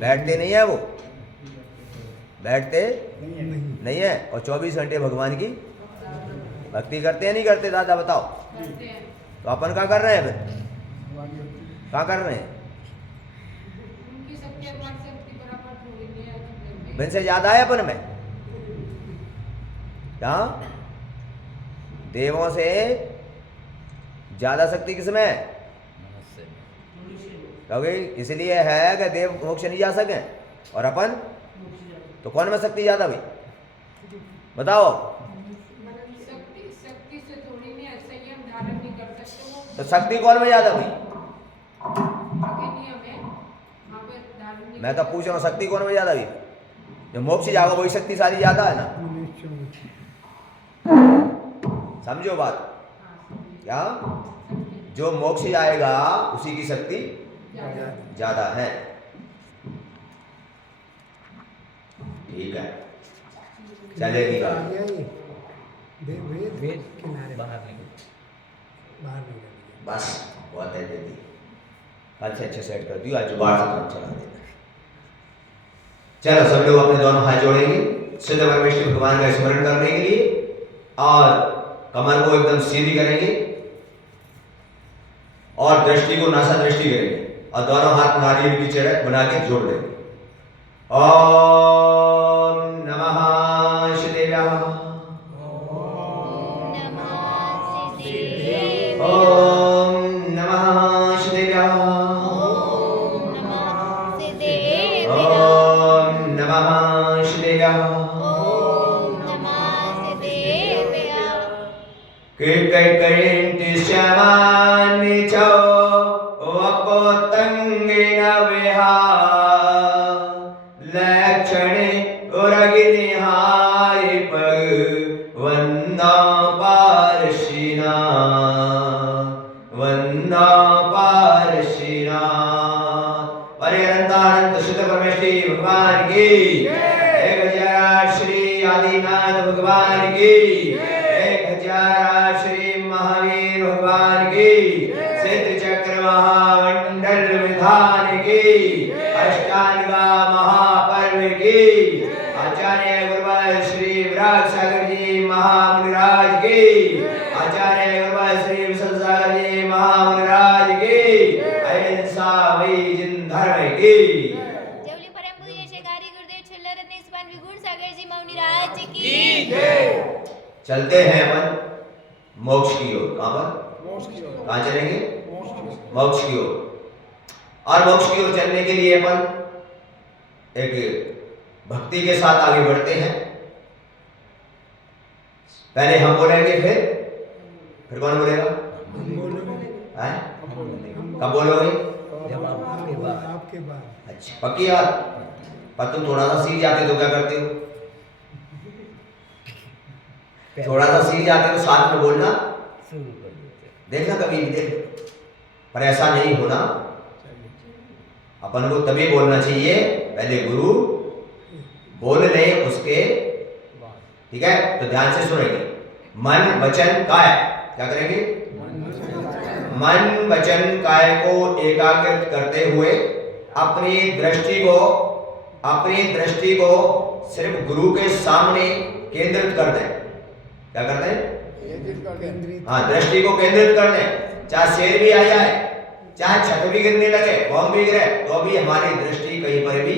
बैठते नहीं है वो, बैठते नहीं है। और 24 घंटे भगवान की भक्ति करते हैं नहीं करते दादा बताओ? तो अपन क्या कर रहे हैं फिर? क्या कर रहे हैं? बिन से ज्यादा है अपन में क्या? देवों से ज्यादा शक्ति किसमें है? क्योंकि इसलिए है कि देव मोक्ष नहीं जा सके और अपन तो कौन में शक्ति ज्यादा भाई बताओ? शक्ति से थोड़ी नहीं संयम धारण नहीं कर सकते वो। तो शक्ति कौन में ज्यादा भाई? मैं तो पूछ रहा हूँ शक्ति कौन में ज्यादा भाई? जो मोक्ष जाओगे वही शक्तिशाली ज्यादा है ना, समझो बात क्या? जो मोक्ष जाएगा उसी की शक्ति ज्यादा है। ठीक है चलेगी बस बहुत है दीदी, कल से अच्छे सेट कर दियो, आज जुगाड़ से काम चला देना। चलो सब लोग अपने दोनों हाथ जोड़ेंगे सिद्ध परमेश्वर भगवान का स्मरण करने के लिए और कमर को एकदम सीधी करेंगे और दृष्टि को नासा दृष्टि करेंगे और दोनों हाथ नारियल की चढ़त बना के जोड़ देंगे। ओम नमः शिवाय, ओम नमः शिवाय, ओम नमः शिवाय। किककरिंति श्यामानि च वपोतंगिन विहा लक्षणे उरगिनिहारि पग वंदा पारशिना वंदा पारशिना। परिअनंतानंत शुद्ध परमेश्वर भगवान की एक हजार श्री आदिनाथ भगवान की श्री महावीर भगवान की सिद्ध चक्र महामंडल विधान की अष्टांगा महापर्व की आचार्य गुरुवार श्री विराग सागर जी महामुनिराज की आचार्य गुरुवार श्री विशल सागर जी महामुनिराज की अहिंसा वही जिन धर्म की जवली परम पूज्य शेखारी गुरुदेव छिल्लर रत्न इस्पान विगुण सागर जी मुनिराज की जय। चलते हैं अपन मोक्ष की ओर। कहां पर? कहां चलेंगे? मोक्ष की ओर। और मोक्ष की ओर चलने के लिए अपन एक भक्ति के साथ आगे बढ़ते हैं। पहले हम बोलेंगे फिर कौन बोलेगा? कब बोलोगे? आपके बाद। अच्छा पक्की बात। पर तुम थोड़ा सा सीख जाते तो क्या करते हो? थोड़ा सा सीख जाते तो साथ में बोलना देखना कभी भी देख, पर ऐसा नहीं होना। अपन को तभी बोलना चाहिए पहले गुरु बोल ले उसके, ठीक है? तो ध्यान से सुनेंगे। मन वचन काय क्या करेंगे? मन वचन काय को एकाग्रित करते हुए अपनी दृष्टि को सिर्फ गुरु के सामने केंद्रित कर दें। क्या करते हैं? हाँ दृष्टि को केंद्रित कर दें। चाहे शेर भी आ जाए, चाहे छत भी गिरने लगे, बॉम्ब भी गिरे, तो भी हमारी दृष्टि कहीं पर भी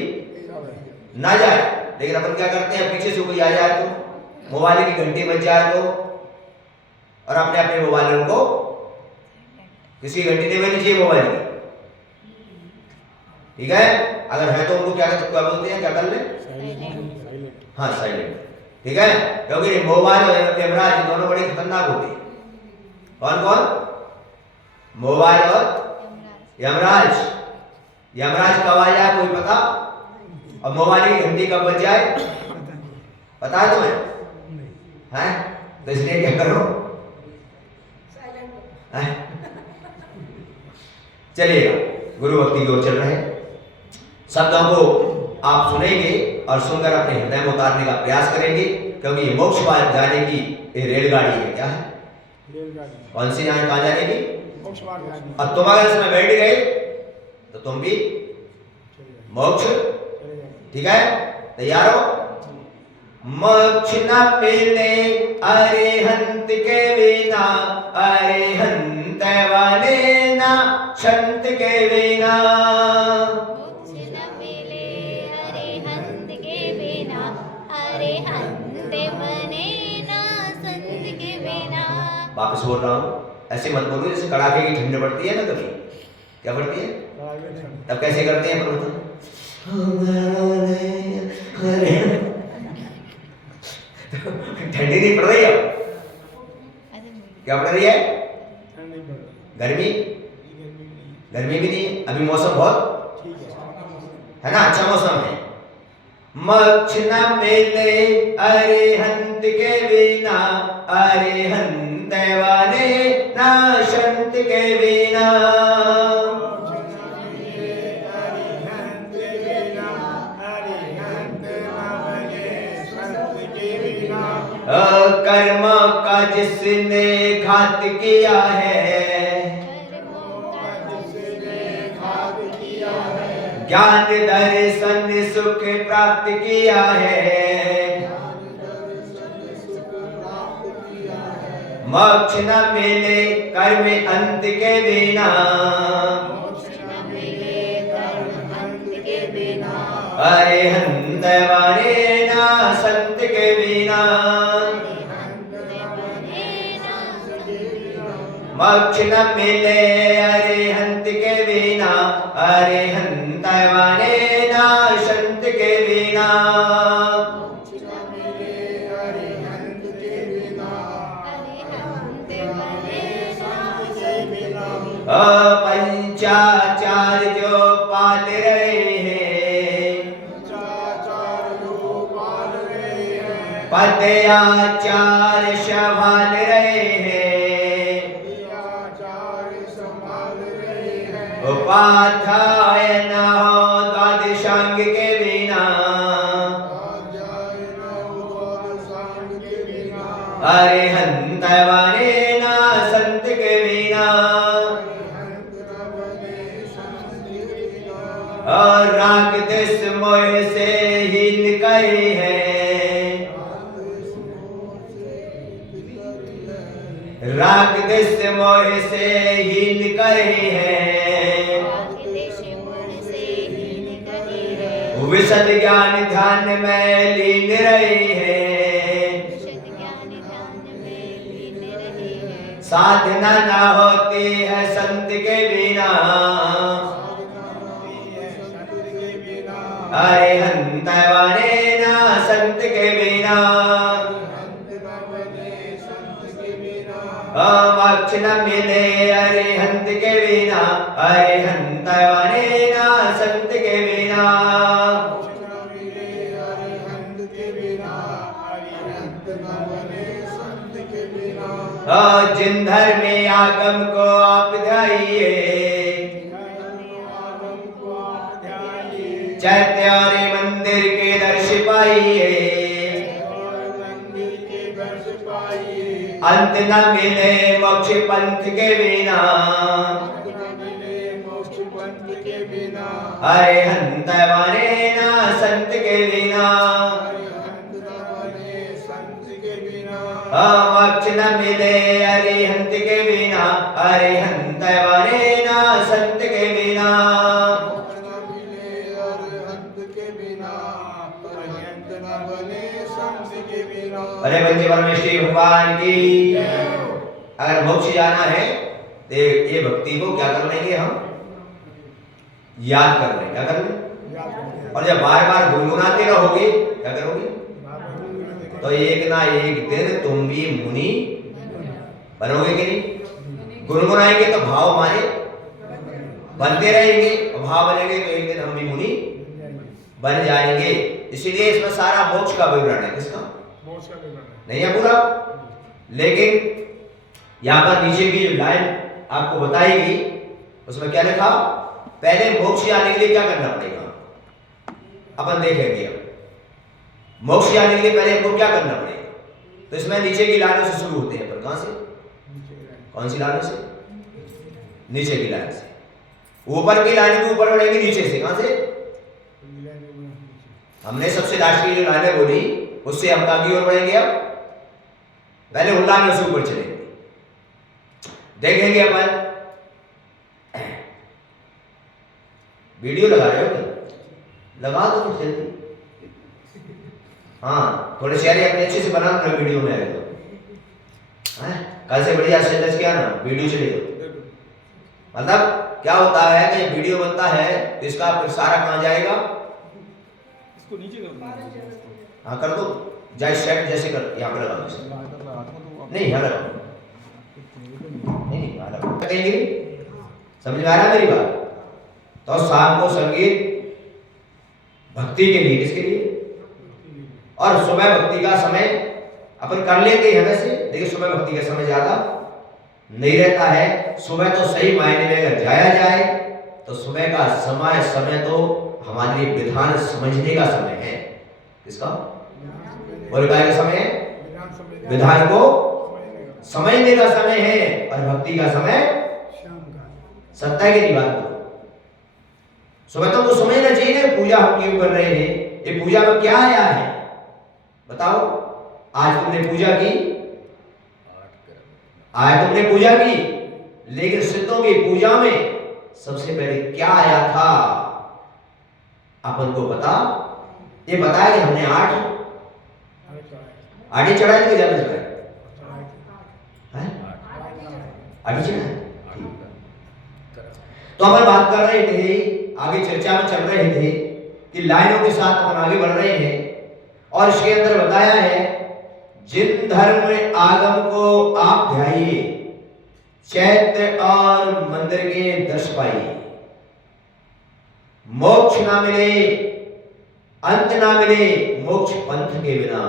ना जाए। लेकिन अपन क्या करते हैं? पीछे से कोई आ जाए तो, मोबाइल की घंटी बज जाए तो, और अपने अपने मोबाइल को किसी घंटी नहीं बजनी चाहिए मोबाइल की, ठीक है? अगर है तो उनको क्या बोलते हैं? क्या कर ले? हाँ साइलेंट, ठीक है? क्योंकि मोबाइल और यमराज दोनों बड़े खतरनाक होते हैं। कौन कौन? मोबाइल और यमराज। यमराज कब आ जाए कोई पता? और मोबाइल की घंटी कब बज जाए पता है तुम्हें? हैं? तो इसलिए क्या करो? चलिएगा गुरु भक्ति की ओर चल रहे हैं। शब्दों को आप सुनेंगे और सुनकर अपने हृदय में उतारने का प्रयास करेंगे, क्योंकि ये मोक्ष मार्ग जाने की ये रेलगाड़ी है। क्या है? कौन सी जाने? कहां जाने की? और तुम अगर इसमें बैठ गए तो तुम भी मोक्ष। ठीक है, तैयार हो? मोक्ष न मिले अरिहंत के बिना, अरिहंत वाले ना संत के बिना। मोक्ष न मिले अरिहंत के बिना, अरिहंत बने ना संत के बिना। वापस बोल रहा हूँ, ऐसे मत बोलो जैसे कड़ाके की ठंड पड़ती है ना कभी। क्या पड़ती है? तब कैसे करते हैं प्रभु? ठंडी नहीं पड़ रही है? क्या पड़ रही है? गर्मी? गर्मी भी नहीं है अभी, मौसम बहुत है ना, अच्छा मौसम है। मोक्ष न मिले अरिहंत के बिना, अरिहंत वाले ना संत के बिना। कर्म का जिसने घात किया है, ज्ञान दर्शन सुख प्राप्त किया है। मोक्ष न मिले कर्म अंत के बिना, अरिहंत वाले ना संत के बिना। मोक्ष न मिले अरिहंत के बिना, अरिहंत वाले ना संत के बिना। पंचाचार जो पाल रहे हैं, पदयाचार संभाल रहे हैं, उपाध्याय न हो द्वादशांग के बिना, अरिहंत वाले ना संत के बिना। और राग देश मोह से हीन कहे हैं, राग देश मोह से हीन कहे हैं, विशद ज्ञान ध्यान में लीन रहे हैं। साधना ना होती है संत के बिना, अरिहंत वाले ना संत के बिना। मोक्ष न मिले अरिहंत के बिना, अरिहंत वाले ना संत के बिना। जिन धर्म में आगम को आप ध्याइए, चैत्य मंदिर के दर्श पाइए, अंत न मिले मोक्ष पंथ के बिना, अरिहंत वाले ना संत के बिना। मोक्ष न मिले अरिहंत के बिना, अरिहंत वाले ना संत के बिना। अरे बंदे परमेश्वरी भगवान की। अगर मोक्ष जाना है तो ये भक्ति को क्या कर लेंगे हम? याद कर लेंगे। क्या कर लेंगे? और जब बार बार गुनगुनाते रहोगे क्या करोगे? तो एक ना एक दिन तुम भी मुनि बनोगे कि नहीं? गुनगुनाएंगे तो भाव हमारे बनते रहेंगे, भाव बनेंगे तो एक दिन हम भी मुनि बन जाएंगे। इसीलिए इसमें सारा मोक्ष का विवरण है। किसका? मोक्ष का विवरण नहीं है पूरा, लेकिन यहाँ पर नीचे की जो लाइन आपको बताएगी उसमें क्या लिखा? पहले मोक्ष जाने के लिए क्या करना पड़ेगा अपन देखेंगे। मोक्ष जाने के लिए पहले हमको क्या करना पड़ेगा? तो इसमें नीचे की लाइनों से शुरू होते हैं। पर कहां से? कौन सी लाइनों से? नीचे की लाइन से। ऊपर की लाइन भी ऊपर बढ़ेगी नीचे से। कहां से? हमने सबसे लास्ट की जो लाइनें बोली उससे हम कहां की ओर बढ़ेंगे? अब पहले उल्लान से ऊपर चलेंगे, देखेंगे अपन। वीडियो लगा रहे हो क्या? लगा दो तो जल्दी। हाँ, थोड़े शेयर अपने अच्छे से बना दो, वीडियो में आएगा। कल से बढ़िया सेंटेंस किया ना, वीडियो चलेगा। मतलब क्या होता है कि जब वीडियो बनता है तो इसका सारा कहां जाएगा? इसको नीचे कर दो। हाँ कर दो, जाए सेट जैसे कर, यहाँ पे लगा दो। नहीं यहाँ लगा, नहीं यहाँ लगा, कहेंगे समझ में आ रहा है मेरी बात? तो शाम को संगीत भक्ति के लिए, किसके लिए? और सुबह भक्ति का समय अपन कर लेते हैं वैसे, लेकिन सुबह भक्ति का समय ज्यादा नहीं रहता है। सुबह तो सही मायने में अगर जाया जाए तो सुबह का समय तो हमारे लिए विधान समझने का समय है। किसका? बोल का समय है, विधान को समझने का समय है। और भक्ति का समय सत्ता की नहीं बात। सुबह तो वो समझना चाहिए ना, पूजा हम क्यों कर रहे हैं, ये पूजा में क्या आया है बताओ। आज तुमने पूजा की, आज तुमने पूजा की, लेकिन सिद्धों की पूजा में सबसे पहले क्या आया था अपन को पता? ये बताया कि हमने आटे चढ़ाए थे, ज्यादा चढ़ाए आटे चढ़ाए। तो अपन बात कर रहे थे, आगे चर्चा में चल रहे थे कि लाइनों के साथ अपन आगे बढ़ रहे हैं। और इसके अंदर बताया है, जिन धर्म में आगम को आप ध्याइए, चैत्य और मंदिर के दर्श पाइए, मोक्ष ना मिले, अंत ना मिले मोक्ष पंथ के बिना।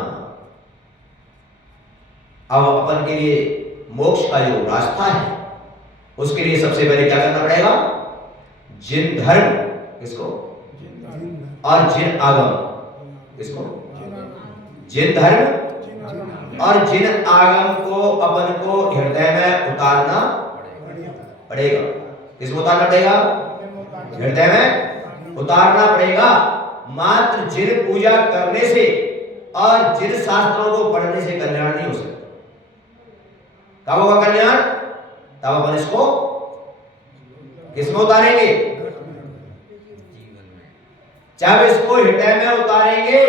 अब अपन के लिए मोक्ष का जो रास्ता है उसके लिए सबसे पहले क्या करना पड़ेगा? जिन धर्म, किसको? और जिन आगम, किसको? जिन धर्म और जिन आगम को अपन को हृदय में उतारना पड़ेगा। किसको उतारना पड़ेगा? हृदय में उतारना पड़ेगा। मात्र जिन पूजा करने से और जिन शास्त्रों को पढ़ने से कल्याण नहीं हो सकता। कब होगा कल्याण? तब अपन इसको किसमें उतारेंगे? जब इसको हृदय में उतारेंगे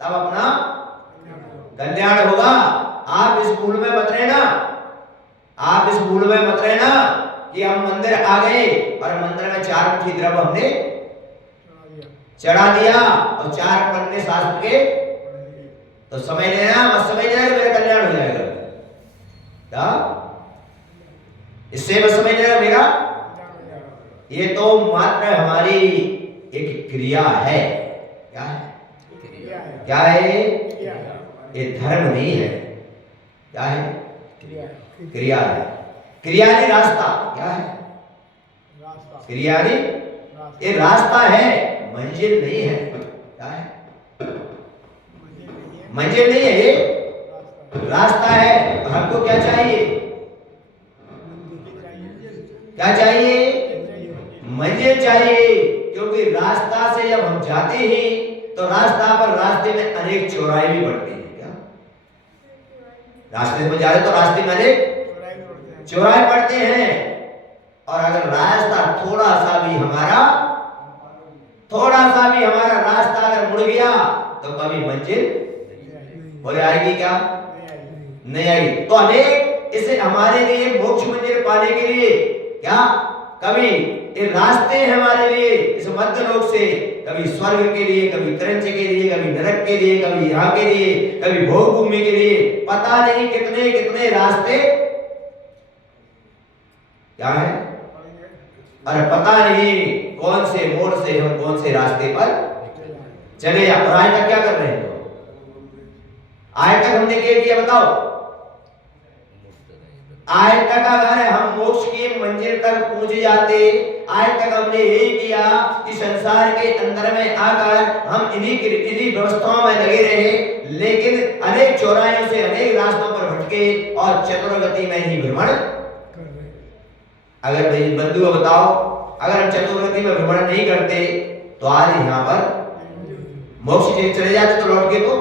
तब अपना कल्याण होगा। आप इस भूल में मत रहना, आप इस भूल में मत रहना कि हम मंदिर आ गए और मंदिर में 4 मुट्ठी द्रव्य हमने चढ़ा दिया और 4 पन्ने शास्त्र के, तो समझ लेना, मत समझ लेना कि मेरा कल्याण हो जाएगा। क्या इससे मत समझ लेना मेरा, ये तो मात्र हमारी एक क्रिया है। क्या है? क्या है? ये धर्म नहीं है। क्या है? क्रिया है। क्रिया नहीं रास्ता। क्या है? क्रिया नहीं, ये रास्ता है, मंजिल नहीं है। क्या है? मंजिल नहीं है, ये रास्ता है। और हमको क्या चाहिए? क्या चाहिए? मंजिल चाहिए। क्योंकि रास्ता से जब हम जाते हैं तो रास्ता पर, रास्ते में अनेक चौराहे भी पड़ते हैं। क्या रास्ते में जा रहे तो रास्ते में अनेक चौराहे पड़ते हैं। और अगर रास्ता थोड़ा सा भी हमारा रास्ता अगर मुड़ गया तो कभी मंजिल बोले आएगी? क्या नहीं आएगी। तो अनेक इसे हमारे लिए मोक्ष मंजिल पाने के लिए क्या कभी ये रास्ते हैं हमारे लिए इस मध्य लोक से, कभी स्वर्ग के लिए, कभी त्रंच के लिए, कभी नरक के लिए, कभी यहाँ के लिए, कभी भोग भूमि के लिए, पता नहीं कितने कितने रास्ते क्या है। और पता नहीं कौन से मोड़ से हम कौन से रास्ते पर चले। और आज तक क्या कर रहे हैं? आज तक हमने क्या किया बताओ? आज तक अगर हम मोक्ष की मंजिल तक पहुंच जाते, आज तक हमने यही किया कि संसार के अंदर में आकर हम इन्हीं व्यवस्थाओं में लगे रहे, लेकिन अनेक चौराहों से अनेक रास्तों पर भटके और चतुर्गति में ही भ्रमण। अगर बंधु को बताओ, अगर हम चतुर्गति में भ्रमण नहीं करते तो आज यहाँ पर मोक्ष से चले जाते तो लौट के तो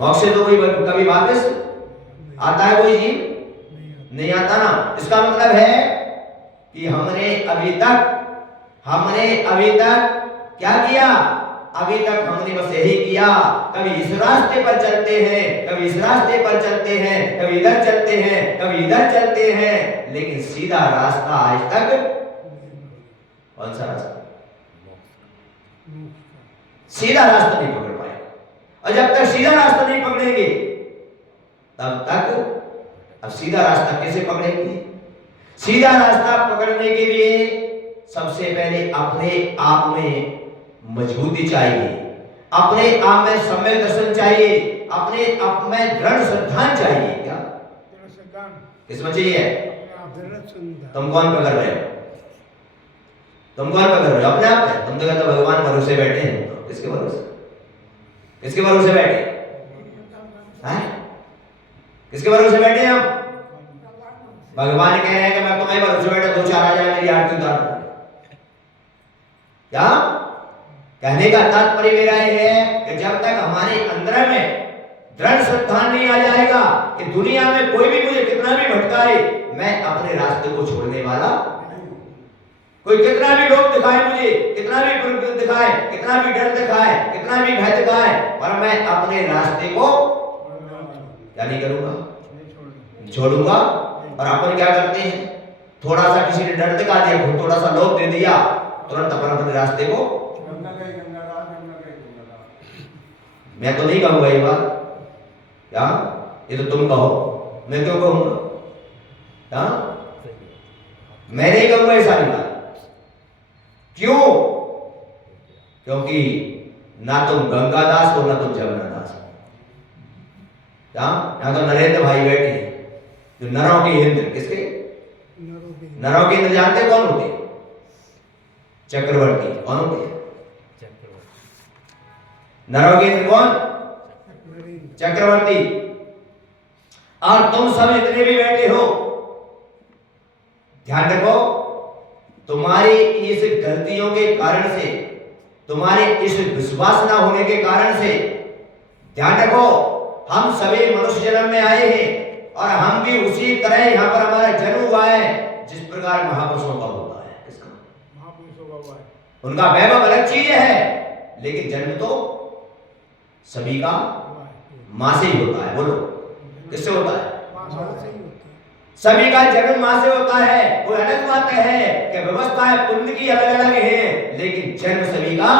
मोक्ष से तो कोई कभी वापस आता है कोई जीव? नहीं आता ना। इसका मतलब है कि हमने अभी तक क्या किया? अभी तक हमने बस यही किया, कभी इस रास्ते पर चलते हैं, कभी इस रास्ते पर चलते हैं, कभी इधर चलते हैं, कभी इधर चलते हैं, लेकिन सीधा रास्ता आज तक कौन सा रास्ता? सीधा रास्ता नहीं पकड़ पाए। और जब तक सीधा रास्ता नहीं पकड़ेंगे तब तक, अब सीधा रास्ता कैसे पकड़ेंगे? सीधा रास्ता पकड़ने के लिए सबसे पहले अपने आप में मजबूती चाहिए, अपने आप में सम्यक दर्शन चाहिए, अपने आप में दृढ़ श्रद्धा चाहिए। क्या किसमें चाहिए? तुम कौन पकड़ रहे हो? तुम कौन पकड़ रहे हो? अपने आप में। तुम तो कहते भगवान भरोसे बैठे हैं। तो किसके भरोसे? किसके भरोसे बैठे हैं? किसके भरोसे बैठे हैं हम? भगवान कह रहे हैं कि मैं तुम्हारे भरोसे बैठा, दो चार आ जाए मेरी आरती उतार। क्या कहने का तात्पर्य मेरा यह है कि जब तक हमारे अंदर में दृढ़ श्रद्धा नहीं आ जाएगा कि दुनिया में कोई भी मुझे कितना भी भटकाए, मैं अपने रास्ते को छोड़ने वाला, कोई कितना भी लोग दिखाए मुझे, कितना भी प्रकृति दिखाए, कितना भी डर दिखाए, कितना भी भय दिखाए, पर मैं अपने रास्ते को क्या नहीं करूंगा? छोड़ूंगा। और अपन क्या करते हैं? थोड़ा सा किसी ने डर दिखा दिया, थोड़ा सा लोभ दे दिया, तुरंत अपन अपने रास्ते को, मैं तो नहीं कहूंगा ये बात, क्या ये तो तुम कहो, मैं क्यों कहूंगा? क्या मैं नहीं कहूंगा ये सारी बात। क्यों? क्योंकि ना तुम गंगादास हो ना तुम जमुनादास हो। क्या यहां तो नरेंद्र भाई बैठे हैं जो नरों के इंद्र, किसके? नरों के इंद्र जानते कौन होते? चक्रवर्ती। कौन होते? नरों के इंद्र कौन? चक्रवर्ती। और तुम सब इतने भी बैठे हो, ध्यान रखो, तुम्हारी इस गलतियों के कारण से, तुम्हारे इस विश्वास ना होने के कारण से, ध्यान रखो, हम सभी मनुष्य जन्म में आए हैं और हम भी उसी तरह यहां पर हमारा जन्म हुआ है जिस प्रकार महापुरुषों का होता है। किसका? महापुरुषों का हुआ है। उनका वैभव अलग चीज है, लेकिन जन्म तो सभी का मां से ही होता है। बोलो, किससे होता है? सभी का जन्म मां से होता है। कोई अलग बात है कि व्यवस्था पुण्य की अलग अलग है, लेकिन जन्म सभी का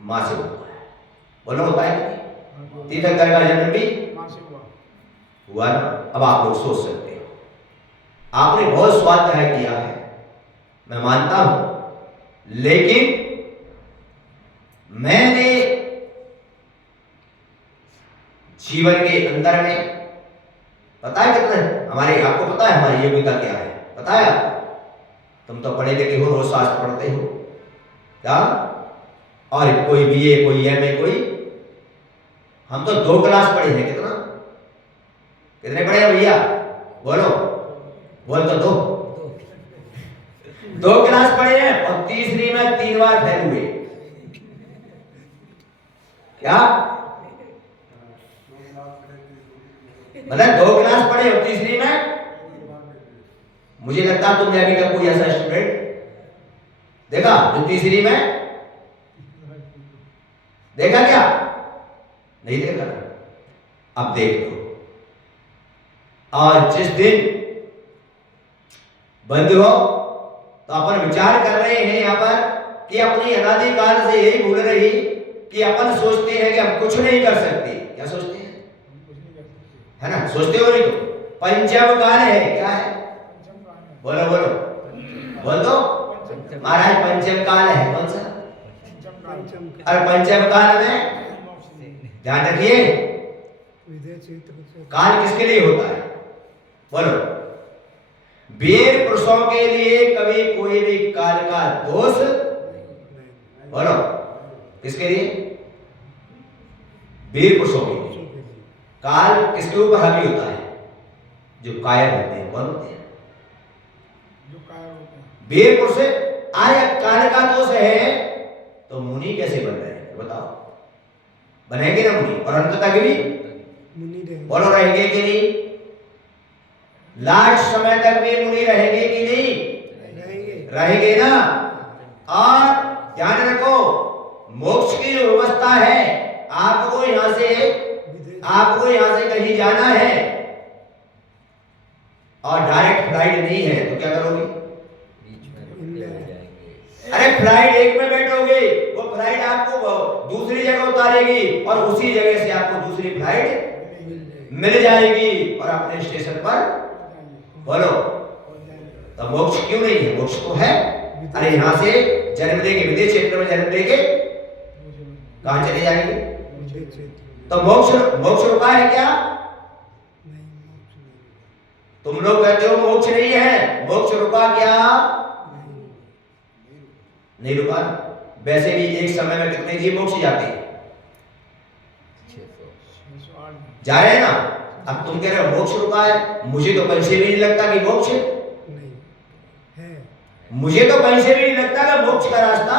मां से होता है। बोलो, होता है? तीर्थंकर का जन्म भी हुआ ना। अब आप लोग सोच सकते हो, आपने बहुत स्वाध्याय किया है, मैं मानता हूं, लेकिन मैंने जीवन के अंदर में, पता है कितना हमारे, आपको पता है हमारी योग्यता क्या है? पता है आपको? तुम तो पढ़े लिखे हो, रोज शास्त्र पढ़ते हो, क्या? और कोई बीए, कोई एमए, कोई, हम तो 2 क्लास पढ़े हैं। कितना? कितने पढ़े हैं भैया? बोलो, बोल तो 2 क्लास पढ़े हैं और तीसरी में 3 बार फेल हुए। क्या मतलब? 2 क्लास पढ़े और तीसरी में? मुझे लगता तुमने अभी तक कोई ऐसा स्टूडेंट देखा जो तीसरी में देखा? क्या नहीं देखा? अब देख लो। और जिस दिन बंद हो तो अपन विचार कर रहे हैं यहां पर कि अपनी अनादिकाल से यही भूल रही कि अपन सोचते हैं कि हम कुछ नहीं कर सकते। क्या सोचते हैं? है ना? सोचते हो नहीं? तो पंचम काल है। क्या है? बोलो बोलो, बोल दो महाराज। पंचम काल है। कौन सा? और पंचम काल में ध्यान रखिए, काल किसके लिए होता है? बोलो, वीर पुरुषों के लिए कभी कोई भी काल का दोष, बोलो, किसके लिए? वीर पुरुषों के लिए। काल किसके ऊपर हावी होता है? जो कायर होते हैं। कौन होते हैं? जो कायर होते हैं। वीर पुरुष आया काल का दोष है तो कैसे बन रहे हैं बताओ? बनेंगे ना मुनि, और अंत तक भी मुनि रहेंगे। बोलो रहेंगे कि नहीं? लास्ट समय तक भी मुनि रहेंगे कि नहीं? रहेंगे। रहेंगे ना। और ध्यान रखो, मोक्ष की जो व्यवस्था है, आपको यहां से कहीं जाना है और डायरेक्ट फ्लाइट नहीं है तो क्या करोगे? अरे फ्लाइट एक में बैठोगे, वो फ्लाइट आपको दूसरी जगह उतारेगी और उसी जगह से आपको दूसरी फ्लाइट मिल जाएगी और अपने स्टेशन पर बोलो। तो मोक्ष क्यों नहीं है? मोक्ष तो है। अरे यहां से जन्म लेके विदेश क्षेत्र में जन्म लेके कहां चले जाएंगे? तो मोक्ष रुका है क्या? तुम लोग कहते हो मोक्ष नहीं है, मोक्ष रुका क्या? नहीं रुका। वैसे भी एक समय में कितने जीव मोक्ष जाते हैं? जा रहे हैं ना। अब तुम कह रहे हो मोक्ष रुका है, मुझे तो कहीं से भी नहीं लगता कि मोक्ष है। मुझे तो कहीं से भी नहीं लगता कि मोक्ष का रास्ता,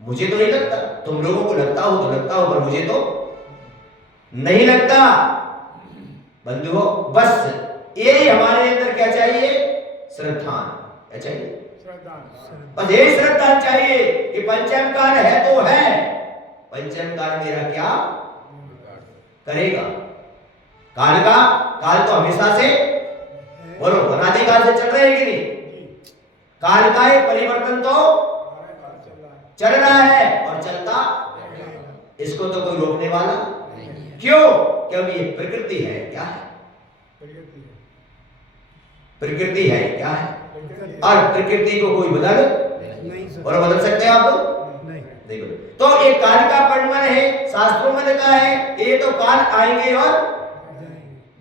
मुझे तो नहीं लगता। तुम लोगों को लगता हो तो लगता हो, पर मुझे तो नहीं लगता। बंधुओं, बस यही हमारे अंदर क्या चाहिए? श्रद्धा। क्या चाहिए? बस यही श्रद्धा चाहिए कि पंचमकार है तो है, पंचमकार मेरा क्या करेगा? काल तो हमेशा से बोलो अनादिकाल से चल रहे हैं कि नहीं? काल का एक परिवर्तन तो चल रहा है और चलता, इसको तो कोई रोकने वाला क्यों? क्योंकि ये प्रकृति है। क्या है? प्रकृति है। क्या है? और प्रकृति को कोई बदल नहीं और बदल सकते हैं आप लोग? नहीं बदल। तो एक काल का परिवर्तन है, शास्त्रों में लिखा है ये तो काल आएंगे और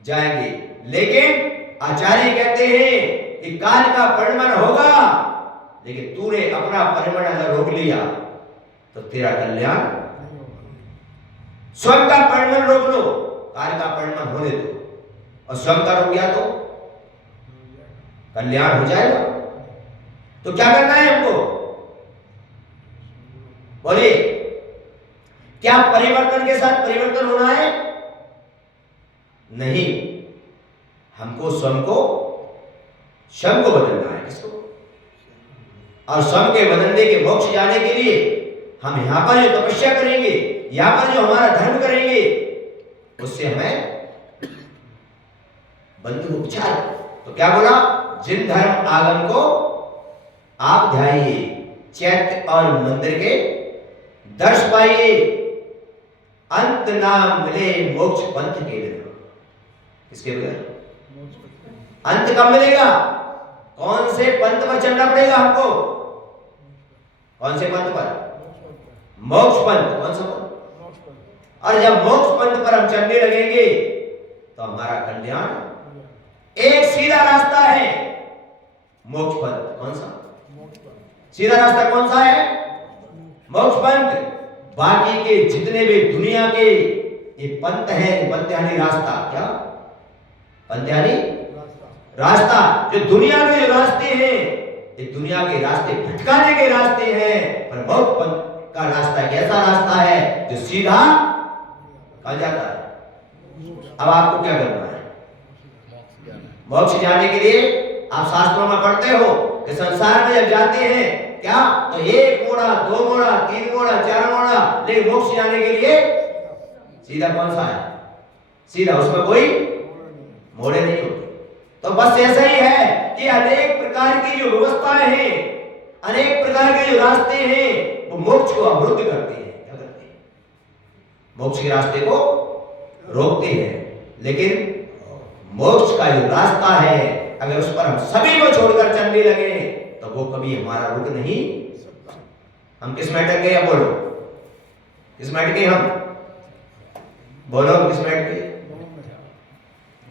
जाएंगे, लेकिन आचार्य कहते हैं कि काल का परिवर्तन होगा, लेकिन तूने अपना परिवर्तन अगर रोक लिया तो तेरा कल्याण, स्वयं का परिवर्तन रोक लो, काल का परिवर्तन होने दो, और स्वयं का रुक गया तो कल्याण हो जाएगा। तो क्या करना है हमको? बोलिए, क्या परिवर्तन के साथ परिवर्तन होना है? नहीं, हमको स्वयं को बदलना है। किसको? और स्वयं के बदलने के मोक्ष जाने के लिए हम यहां पर जो तपस्या करेंगे, यहां पर जो हमारा धर्म करेंगे, उससे हमें बंधु उपचार। तो क्या बोला? जिन धर्म आगम को आप ध्याइए, चैत्य और मंदिर के दर्श पाइए, अंत नाम मिले मोक्ष पंथ के बिना। किसके बगैर? अंत कब मिलेगा? कौन से पंथ पर चलना पड़ेगा हमको? कौन से पंथ पर? मोक्ष पंथ। कौन सा पंथ? और जब मोक्ष पंथ पर हम चलने लगेंगे तो हमारा कल्याण, एक सीधा रास्ता है मोक्ष पंथ। कौन सा सीधा रास्ता? कौन सा है? मोक्ष पंथ। बाकी के जितने भी दुनिया के ये पंथ हैं, पंथ यानी रास्ता। क्या? पंथ यानी रास्ता। जो दुनिया के जो रास्ते हैं, ये दुनिया के रास्ते भटकाने के रास्ते हैं, पर मोक्ष पंथ का रास्ता कैसा रास्ता है? जो सीधा कहां जाता है? अब आपको क्या करना है? मोक्ष जाने के लिए आप शास्त्रों में पढ़ते हो कि संसार में जब जाते हैं क्या, तो एक मोड़ा, दो मोड़ा, तीन मोड़ा, चार मोड़ा, लेकिन मोक्ष जाने के लिए सीधा कौन सा है? सीधा, उसमें कोई मोड़े नहीं होते। तो बस ऐसा ही है कि अनेक प्रकार की जो व्यवस्थाएं हैं, अनेक प्रकार के जो रास्ते हैं, वो मोक्ष को अवरुद्ध करते हैं। क्या करते हैं? मोक्ष के रास्ते को रोकते हैं। लेकिन मोक्ष का जो रास्ता है, अगर उस पर हम सभी को छोड़कर चलने लगे तो वो कभी हमारा रुक नहीं। हम किस में अटक गए? बोलो, किस में अटके? हम बोलो, किस में अटके?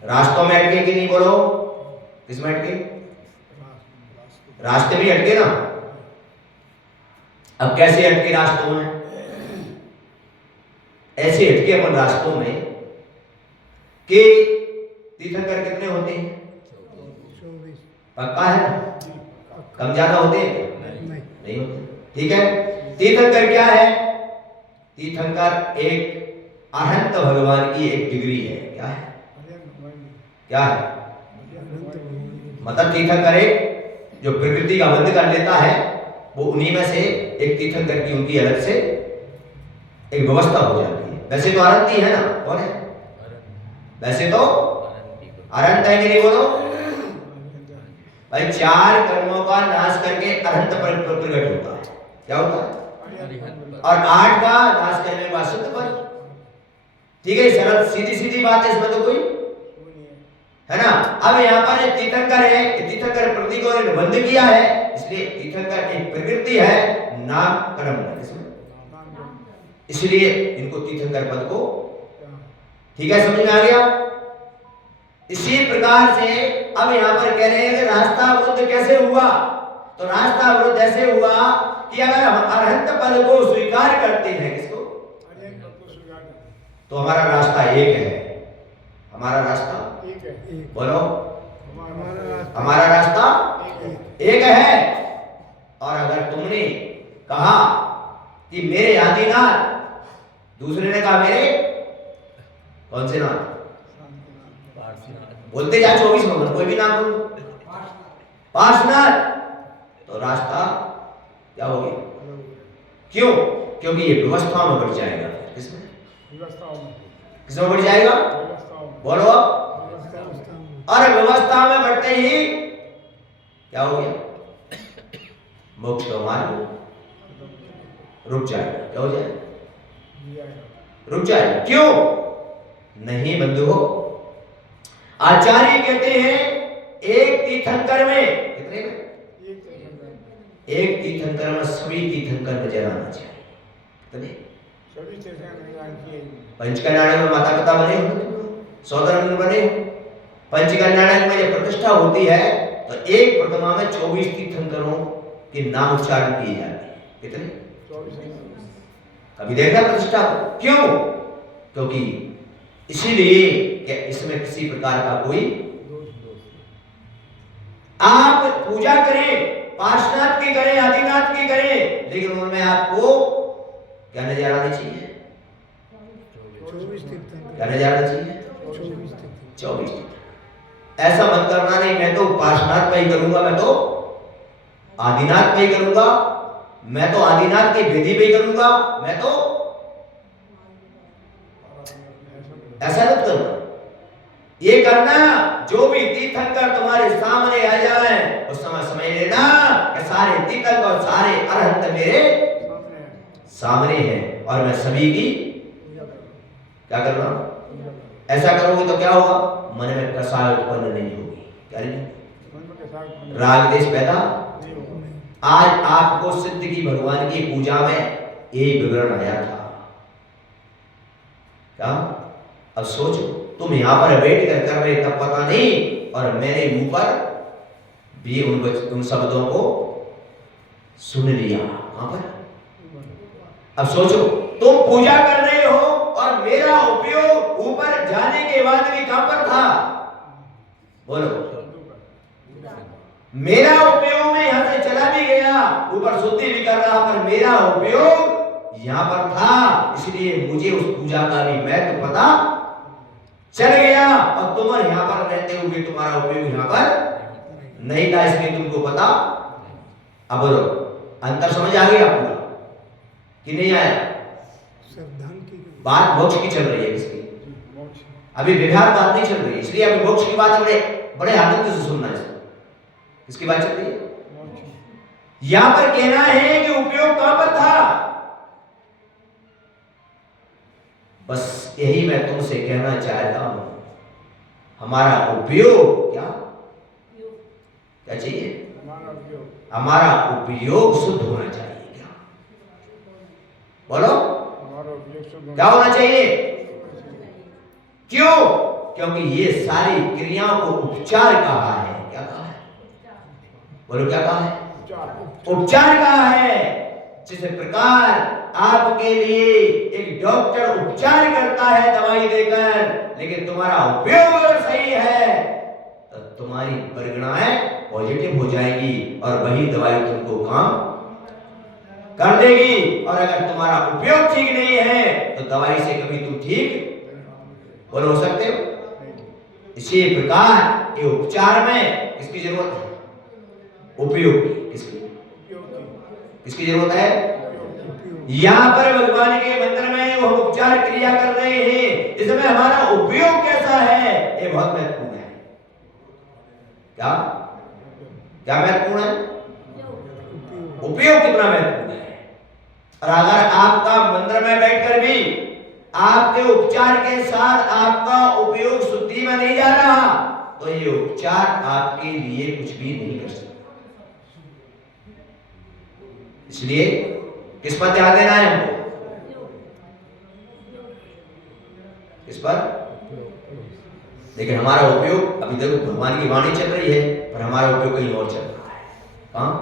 रास्तों में अटके कि नहीं? बोलो, किस में अटके? रास्ते में अटके ना। अब कैसे अटके रास्तों में? ऐसे अटके अपन रास्तों में कि तीर्थंकर कितने होते हैं? 24। पक्का है? कम ज्यादा होते हैं? नहीं होते। ठीक है। तीर्थंकर क्या है? तीर्थंकर एक अनंत भगवान की एक डिग्री है। क्या है? क्या है? मतलब तीर्थंकर एक जो प्रकृति का बंध कर लेता है, वो उन्हीं में से एक तीर्थंकर की उनकी अलग से एक व्यवस्था हो जाती है। वैसे तो अनंत ही है ना, कौन है? वैसे तो अनंत है कि नहीं बोलो भाई? 4 कर्मों का नाश करके अनंत प्रकट होता है। क्या होता है? और 8 का नाश करने के बाद शुद्ध पद। ठीक है, सरल सीधी सीधी बात है, इसमें तो कोई है ना। अब यहाँ पर तीर्थंकर है, तीर्थंकर प्रतीक को बंद किया है, इसलिए तीर्थंकर एक प्रकृति है, नाम कर्म है इसमें, इसलिए इनको तीर्थंकर पद को, ठीक है, समझ में आ गया। इसी प्रकार से अब यहाँ पर कह रहे हैं कि रास्ता अवरुद्ध कैसे हुआ? तो रास्ता अवरुद्ध ऐसे हुआ कि अगर हम अरहंत पद को स्वीकार करते हैं, किसको? तो हमारा रास्ता एक है। हमारा रास्ता बोलो, हमारा रास्ता एक है। और अगर तुमने कहा कि मेरे आदिनाथ, दूसरे ने कहा मेरे कौन से नाथ? बोलते जा 24 नंबर, कोई भी नाम बोलो, पार्श्वनाथ, तो रास्ता क्या हो गया? क्यों? क्योंकि ये व्यवस्था में बढ़ जाएगा। किसमें? किसमें बढ़ जाएगा? बोलो। और व्यवस्था में बढ़ते ही क्या हो गया? मोक्ष का मार्ग रुक जाएगा। क्या हो जाएगा? रुक जाएगा। क्यों? नहीं बंधु हो, आचार्य कहते हैं एक तीर्थंकर में, कितने में? एक तीर्थंकर में सभी तीर्थंकर नजर आना चाहिए। कितने? पंचकर्णाटक में माता पिता बने हो, सौदर बने हो। पंचकर्णाटक में जब प्रतिष्ठा होती है तो एक प्रतिमा में 24 तीर्थंकरों के नाम उच्चारण किए जाते हैं। कितने? 24। कभी देखना प्रतिष्ठा को? क्यों? क्योंकि इसीलिए कि इसमें किसी प्रकार का कोई, आप पूजा करें, पार्श्वनाथ की करें, आदिनाथ की करें, लेकिन उनमें आपको क्या नजर आनी चाहिए? 24 तीर्थंकर। क्या नजर आना चाहिए? 24। ऐसा मत करना, नहीं मैं तो पार्श्वनाथ पे ही करूंगा, मैं तो आदिनाथ पे ही करूंगा, मैं तो आदिनाथ की वेदी पे ही करूंगा, मैं तो, ऐसा मत करना। ये करना जो भी तीर्थंकर तुम्हारे सामने आ जाए उस समय समझ लेना कि सारे तीर्थंकर और सारे अरहंत मेरे सामने हैं और मैं सभी की क्या कर रहा हूं। ऐसा करोगे तो क्या होगा? मन में कसाय उत्पन्न नहीं होगी। क्या नहीं? राग देश पैदा। आज आपको सिद्ध की भगवान की पूजा में एक विवरण आया था। क्या? अब सोचो, तुम यहां पर बैठ कर रहे तब पता नहीं, और मेरे मुंह पर भी उन शब्दों को सुन लिया। वहां पर अब सोचो, तुम पूजा कर रहे हो और मेरा उपयोग ऊपर जाने के बाद भी कहां पर था? बोलो। मेरा उपयोग में यहां से चला भी गया, ऊपर शुद्धि भी कर रहा, पर मेरा उपयोग यहां पर था, इसलिए मुझे उस पूजा का भी महत्व पता चल गया। और तुम यहां पर रहते हुए तुम्हारा उपयोग यहां पर नहीं था, इसलिए तुमको पता। अब बोलो, अंतर समझ आ गया पूरा कि नहीं आया? बात मोक्ष की चल रही है। किसकी? अभी विहार बात नहीं चल रही है, इसलिए अभी मोक्ष की बात बड़े आनंद से सुनना है। किसकी बात चल रही है? यहां पर कहना है कि उपयोग कहां पर था? बस यही मैं तुमसे कहना चाहता हूं, हमारा उपयोग क्या चाहिए? हमारा उपयोग शुद्ध होना चाहिए। क्या बोलो? क्या होना चाहिए? क्यों? क्योंकि ये सारी क्रियाओं को उपचार कहा है। क्या कहा है? बोलो, क्या कहा है? उपचार कहा है। जिस प्रकार आपके लिए एक डॉक्टर उपचार करता है दवाई देकर, लेकिन तुम्हारा उपयोग अगर सही है तो तुम्हारी परिगणनाएं पॉजिटिव हो जाएगी और वही दवाई तुमको काम कर देगी, और अगर तुम्हारा उपयोग ठीक नहीं है तो दवाई से कभी तुम ठीक बोलो हो सकते हो। इसी प्रकार ये उपचार में किसकी जरूरत है? उपयोग की। किसकी जरूरत है? यहाँ पर भगवान के मंत्र में वो उपचार क्रिया कर रहे हैं, इसमें हमारा उपयोग कैसा है ये बहुत महत्वपूर्ण है। क्या क्या महत्वपूर्ण है? उपयोग कितना महत्वपूर्ण है। और अगर आपका मंदिर में बैठकर भी आपके उपचार के साथ आपका उपयोग शुद्धि में नहीं जा रहा तो ये उपचार आपके लिए कुछ भी नहीं कर सकता। इसलिए किस पर ध्यान देना है हमको? किस पर? लेकिन हमारा उपयोग अभी तक भगवान की वाणी चल रही है पर हमारा उपयोग कहीं और चल रहा है। कहां?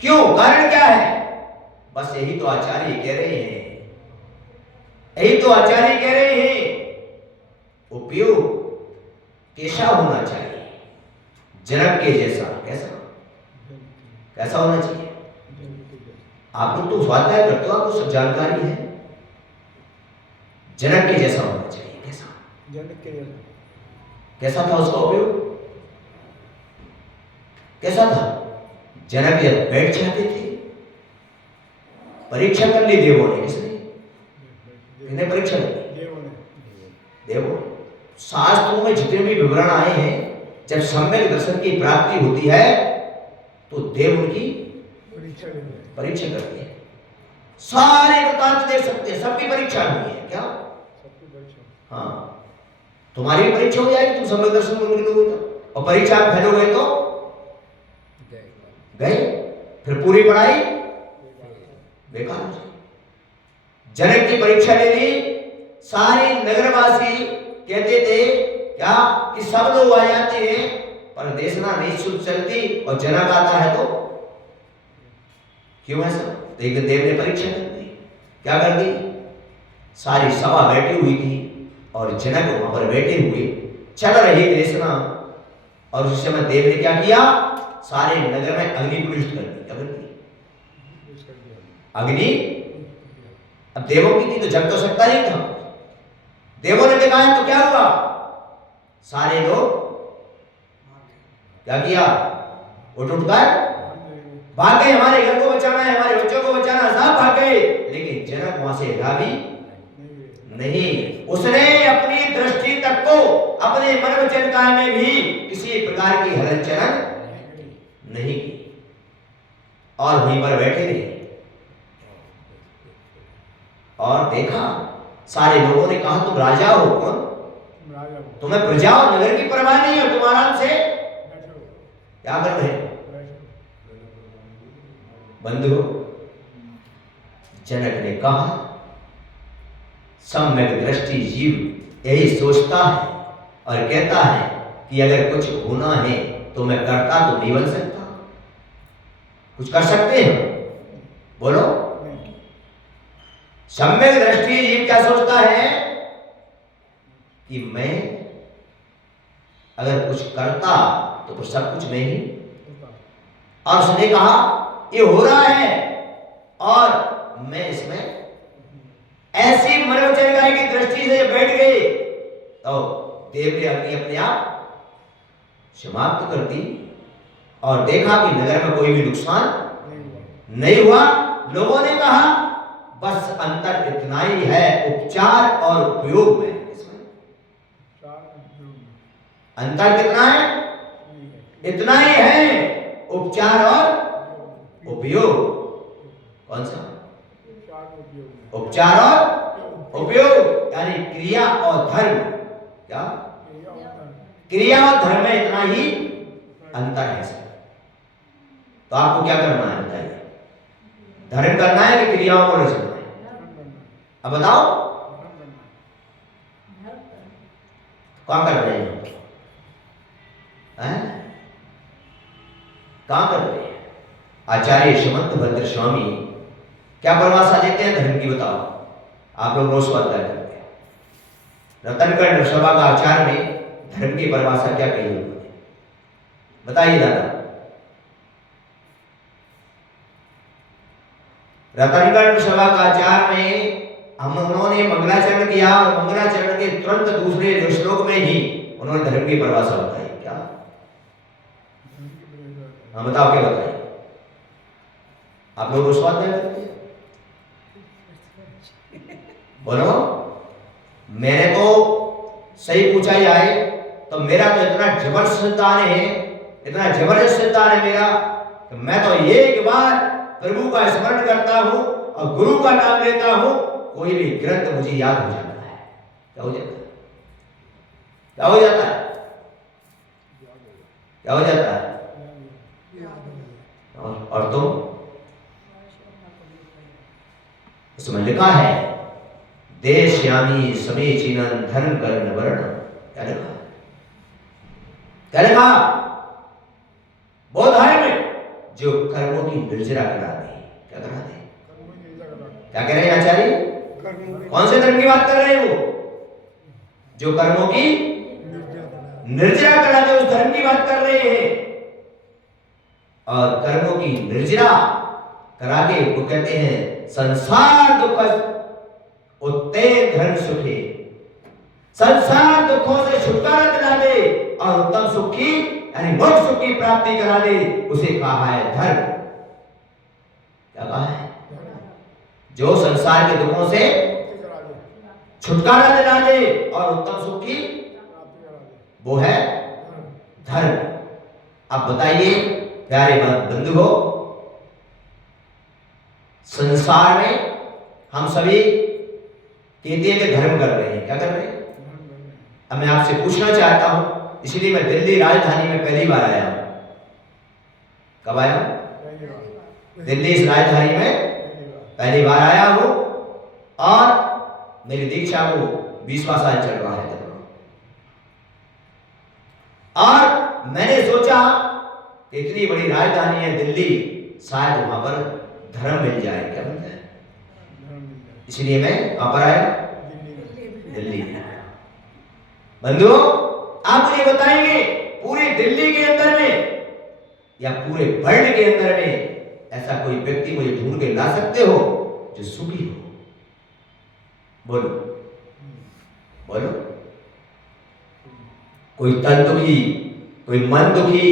क्यों? कारण क्या है? बस यही तो आचार्य कह रहे हैं, यही तो आचार्य कह रहे हैं। उपयोग कैसा होना चाहिए? जनक के जैसा। कैसा? कैसा होना चाहिए? आप लोग तो स्वाध्याय करते हो, आपको सब जानकारी है। जनक के जैसा होना चाहिए। कैसा? जनक के जैसा। कैसा था उसका उपयोग? कैसा था? जनक जब बैठ जाते थे, परीक्षा कर ली देवों ने। किसने? किसने परीक्षा ली? देवों। शास्त्रों में जितने भी विवरण आए हैं, जब सम्यक दर्शन की प्राप्ति होती है तो देव उनकी परीक्षा करते हैं। सारे वृत्तांत देख सकते हैं, सबकी परीक्षा हुई है। क्या? हाँ, तुम्हारी भी परीक्षा हो जाएगी, तुम सम्यक दर्शन में मिलोगे तो, और परीक्षा आप फेल हो गए तो गए, फिर पूरी पढ़ाई बेकार हो जाए। जनक की परीक्षा ले ली, सारे नगरवासी कहते थे क्या कि सब लोग आ जाते हैं पर देशना नहीं शुद्ध चलती, और जनक आता है तो क्यों ऐसा? लेकिन देव ने परीक्षा कर दी। क्या कर दी? सारी सभा बैठी हुई थी और जनक वहां पर बैठे हुए चल रही देशना, और उस समय देव ने क्या किया? सारे नगर में अग्नि प्रविष्ट कर दी। क्या कर दी? अग्नि। अब देवों की थी तो जग तो सकता नहीं था। देवों ने देखा है तो क्या हुआ? सारे लोग क्या किया? उठकर भाग गए। हमारे घर को बचाना है, हमारे बच्चों को बचाना, सब भाग गए। लेकिन जनक वहां से हिला भी नहीं। उसने अपनी दृष्टि तक को अपने मन वचन काल में भी किसी प्रकार की हलन चलन नहीं की, और वहीं पर बैठे रहे। और देखा सारे लोगों ने कहा तुम राजा हो। कौन? तुम्हें प्रजा और नगर की परवाह नहीं है, तुम आराम से क्या कर रहे हो? बंधु, जनक ने कहा सम्यक दृष्टि जीव यही सोचता है और कहता है कि अगर कुछ होना है तो मैं करता तो नहीं बन सकता। कुछ कर सकते हैं? बोलो। सम्यक दृष्टि जीव क्या सोचता है कि मैं अगर कुछ करता तो फिर सब कुछ नहीं। और उसने कहा ये हो रहा है और मैं इसमें ऐसी मनोचर्या की दृष्टि से बैठ गए तो देव ने अपने आप समाप्त कर दी, और देखा कि नगर में कोई भी नुकसान नहीं हुआ। लोगों ने कहा बस अंतर इतना ही है उपचार और उपयोग में। अंतर कितना है? इतना ही है, उपचार और उपयोग। कौन सा? उपचार और उपयोग, यानी क्रिया और धर्म। क्या? क्रिया और धर्म में इतना ही अंतर है। तो आपको क्या करना है बताइए? धर्म करना है कि क्रियाओं को रचना है? अब बताओ क्या कर रहे हैं? कहां कर रहे हैं? आचार्य श्रीमंत भद्र स्वामी क्या परिभाषा देते हैं धर्म की? बताओ। आप लोग रोज स्वाध्याय करते हैं। रतनगढ़ सभा का आचार्य ने धर्म की परिभाषा क्या कही है बताइए दादा। रतनगढ़ सभा का आचार में हम उन्होंने मंगलाचरण किया और मंगलाचरण के तुरंत दूसरे श्लोक में ही उन्होंने धर्म की परिभाषा बताई। क्या? हाँ बताओ, क्या बताइए? आप लोग विश्वास नहीं करते? बोलो। मैंने तो सही पूछा ही आए तो मेरा तो इतना जबरदस्त सिद्धांत है, इतना जबरदस्त सिद्धांत है मेरा कि मैं तो एक बार प्रभु का स्मरण करता हूं और गुरु का नाम लेता हूं, कोई भी ग्रंथ मुझे याद हो जाता है। क्या हो जाता है? क्या हो जाता है? क्या हो जाता है? और तुम उसमें लिखा है देश्यामी समीचीनन धर्म कर्ण वर्ण। क्या लिखा? क्या लिखा? वो धर्म जो कर्मों की निर्जरा करा दे। क्या करा दे? क्या कह रहे हैं आचार्य? कौन से धर्म की बात कर रहे हैं? वो जो कर्मों की निर्जरा करा दे, उस धर्म की बात कर रहे हैं। और कर्मों की निर्जरा करा के वो कहते हैं संसार दुख उत्ते धर्म सुखी। संसार दुखों से छुटकारा दिला दे और उत्तम सुख की यानी मोक्ष सुख की प्राप्ति करा दे, उसे कहा है धर्म। क्या कहा है? जो संसार के दुखों से छुटकारा दिला दे और उत्तम सुख की, वो है धर्म। अब बताइए प्यारे बंधु हो, संसार में हम सभी कहते हैं कि धर्म कर रहे हैं। क्या कर रहे हैं? अब मैं आपसे पूछना चाहता हूं, इसलिए मैं दिल्ली राजधानी में पहली बार आया हूं। कब आया? दिल्ली इस राजधानी में पहली बार आया हूं और मेरी दीक्षा को 20वां साल चल रहा है। और मैंने सोचा कि इतनी बड़ी राजधानी है दिल्ली, शायद वहां पर धर्म मिल जाए। क्या मिल जाए? इसलिए मैं कहां पर आया? दिल्ली। बंधुओं, आप मुझे बताएंगे पूरे दिल्ली के अंदर में या पूरे वर्ल्ड के अंदर में ऐसा कोई व्यक्ति मुझे ढूंढ के ला सकते हो जो सुखी हो? बोलो बोलो। कोई तन दुखी, कोई मन दुखी,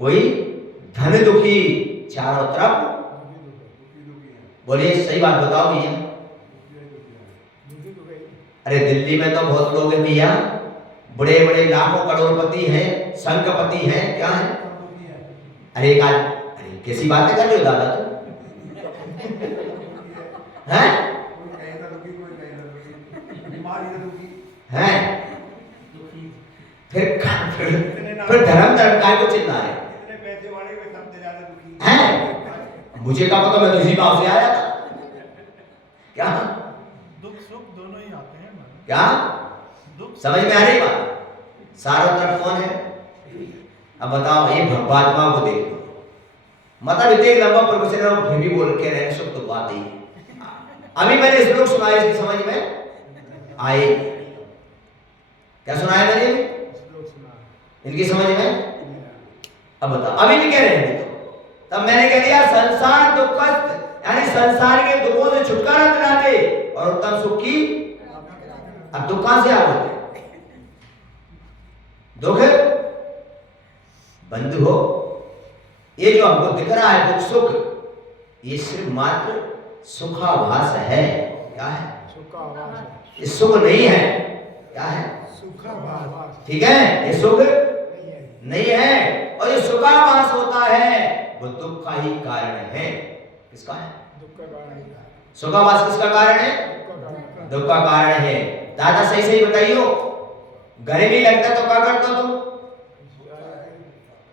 कोई धन दुखी, चारों तरफ। बोलिए सही बात बताओ भैया। अरे दिल्ली में तो बहुत लोग हैं भैया, बड़े बड़े लाखों करोड़पति हैं, संखपति हैं। क्या है? अरे कैसी बातें कर रहे हो दादा तुम? हैं? हैं? फिर धर्म काय को चिल्ला रहे हैं? मुझे क्या पता, मैं तो इसी गांव से आया था। क्या दुख सुख दोनों ही आते हैं। क्या समझ में आ रही बात? सारों तरफ कौन है? अब बताओ, ये भगवात्मा को देख लो, मतलब इतने लंबा प्रोफेसर है, फिर भी बोल के रहे सब तो बात ही है। अभी मैंने श्लोक सुनाया, इसकी समझ में आए? क्या सुनाया मैंने? इनकी समझ में? अब बताओ, अभी भी कह रहे हैं तो तब मैंने कह दिया संसार दुख यानी संसार के दुखों से छुटकारा दिला दे और उत्तम सुख की। अब दुख कहां से आ होते? दुख बंधु हो, ये जो हमको दिख रहा है दुख सुख, ये सिर्फ मात्र सुखाभास है। क्या है? सुखाभास। ये सुख नहीं है। क्या है? सुखाभास। ठीक है, ये सुख नहीं है और ये सुखाभास होता है, वो दुख का ही कारण है। किसका है? दुख का कारण है। सुखाभास किसका कारण है? दुख का कारण है। दादा सही सही बताइयो, गर्मी लगता तो क्या करते हो तुम?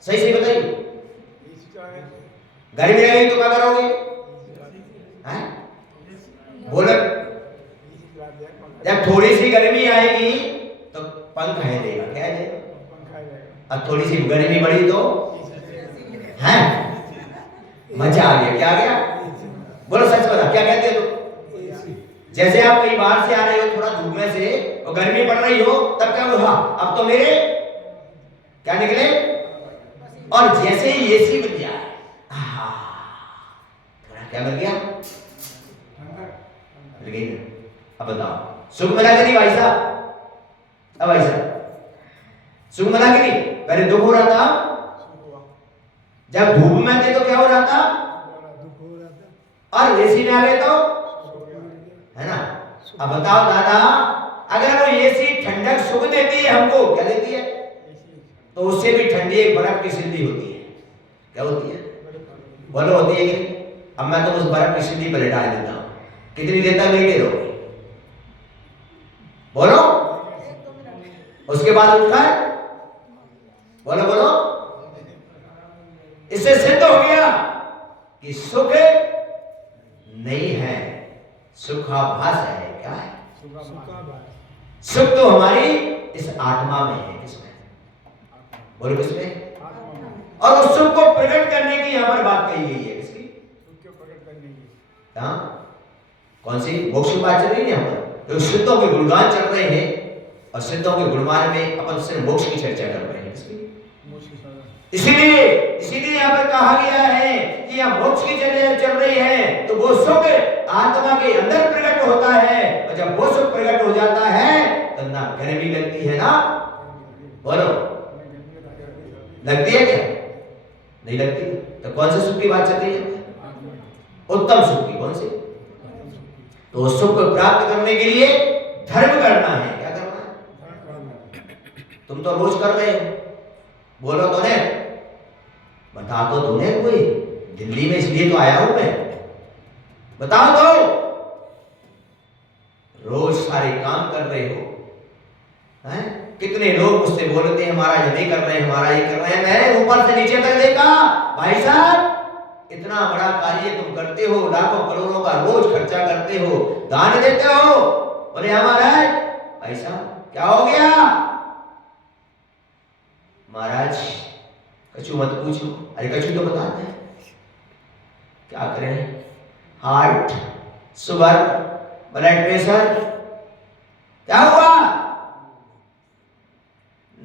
सही सही बताइए, गर्मी लगेगी तो क्या करोगे? बोलो, जब थोड़ी सी गर्मी आएगी तो पंखा है देगा। क्या है? अब थोड़ी सी गर्मी बढ़ी तो है मजा आ गया। क्या आ गया? बोलो सच बता, क्या कहते हो? जैसे आप कहीं बाहर से आ रहे हो, थोड़ा धूप में से और गर्मी पड़ रही हो, तब क्या हुआ? अब तो मेरे क्या निकले? और जैसे ही एसी मिल जाए, थोड़ा क्या मिल गया? मिल गई ना? अब बताओ सुख मिला कि नहीं भाई साहब? अब भाई साहब सुख मिला कि नहीं? पहले दुख हो रहा था, जब धूप में थे तो क्या हो रहा था, दुख हो रहा था, और एसी में आ गए तो सुख हो गया। है ना? अब बताओ दादा, अगर वो एसी ठंडक सुख देती है हमको, क्या देती है? तो उससे भी ठंडी एक बर्फ की सिल्ली होती है। क्या होती है? बोलो होती है कि? अब मैं तो उस बर्फ की सिल्ली पर लेटा देता हूं, कितनी देर तक लेटे रहो? बोलो। उसके बाद उठकर बोलो बोलो। इससे सिद्ध हो गया कि सुख नहीं है, सुखाभास है। क्या है? सुख तो हमारी इस आत्मा में है। किसमें? बोलो किसमें? और उस सुख को प्रकट करने की यहां पर बात कही गई है। किसकी? सुख को प्रकट करने की। हाँ, कौन सी? मोक्ष की बात चल रही है यहां पर। तो सिद्धों के गुणगान चल रहे हैं और सिद्धों के गुणगान में अपन सिर्फ मोक्ष की चर्चा कर रहे हैं। इसीलिए यहां पर कहा गया है कि यहां मोक्ष की चर्चा चल रही है, तो वो सुख आत्मा के अंदर प्रकट होता है, और जब वो सुख प्रकट हो जाता है तो ना गर्मी लगती है ना, बोलो लगती है क्या? नहीं लगती। तो कौन से सुख की बात चल रही है? उत्तम सुख की। कौन सी? तो सुख को प्राप्त करने के लिए धर्म करना है। क्या करना है? तुम तो रोज कर रहे हो, बोलो तो ने, बता तो तूने कोई दिल्ली में इसलिए तो आया हूं मैं, बताओ तो। रोज सारे काम कर रहे हो, हैं? कितने लोग मुझसे बोलते हैं हमारा ये नहीं कर रहे हैं, हमारा ये कर रहे हैं। मैंने ऊपर से नीचे तक देखा, भाई साहब इतना बड़ा कार्य तुम करते हो, लाखों करोड़ों का रोज खर्चा करते हो, दान देते हो। बोले हाँ महाराज। भाई साहब क्या हो गया? महाराज कछु मत पूछो। अरे कछु तो बताते हैं, क्या करें? Heart, sugar, blood pressure. क्या हुआ?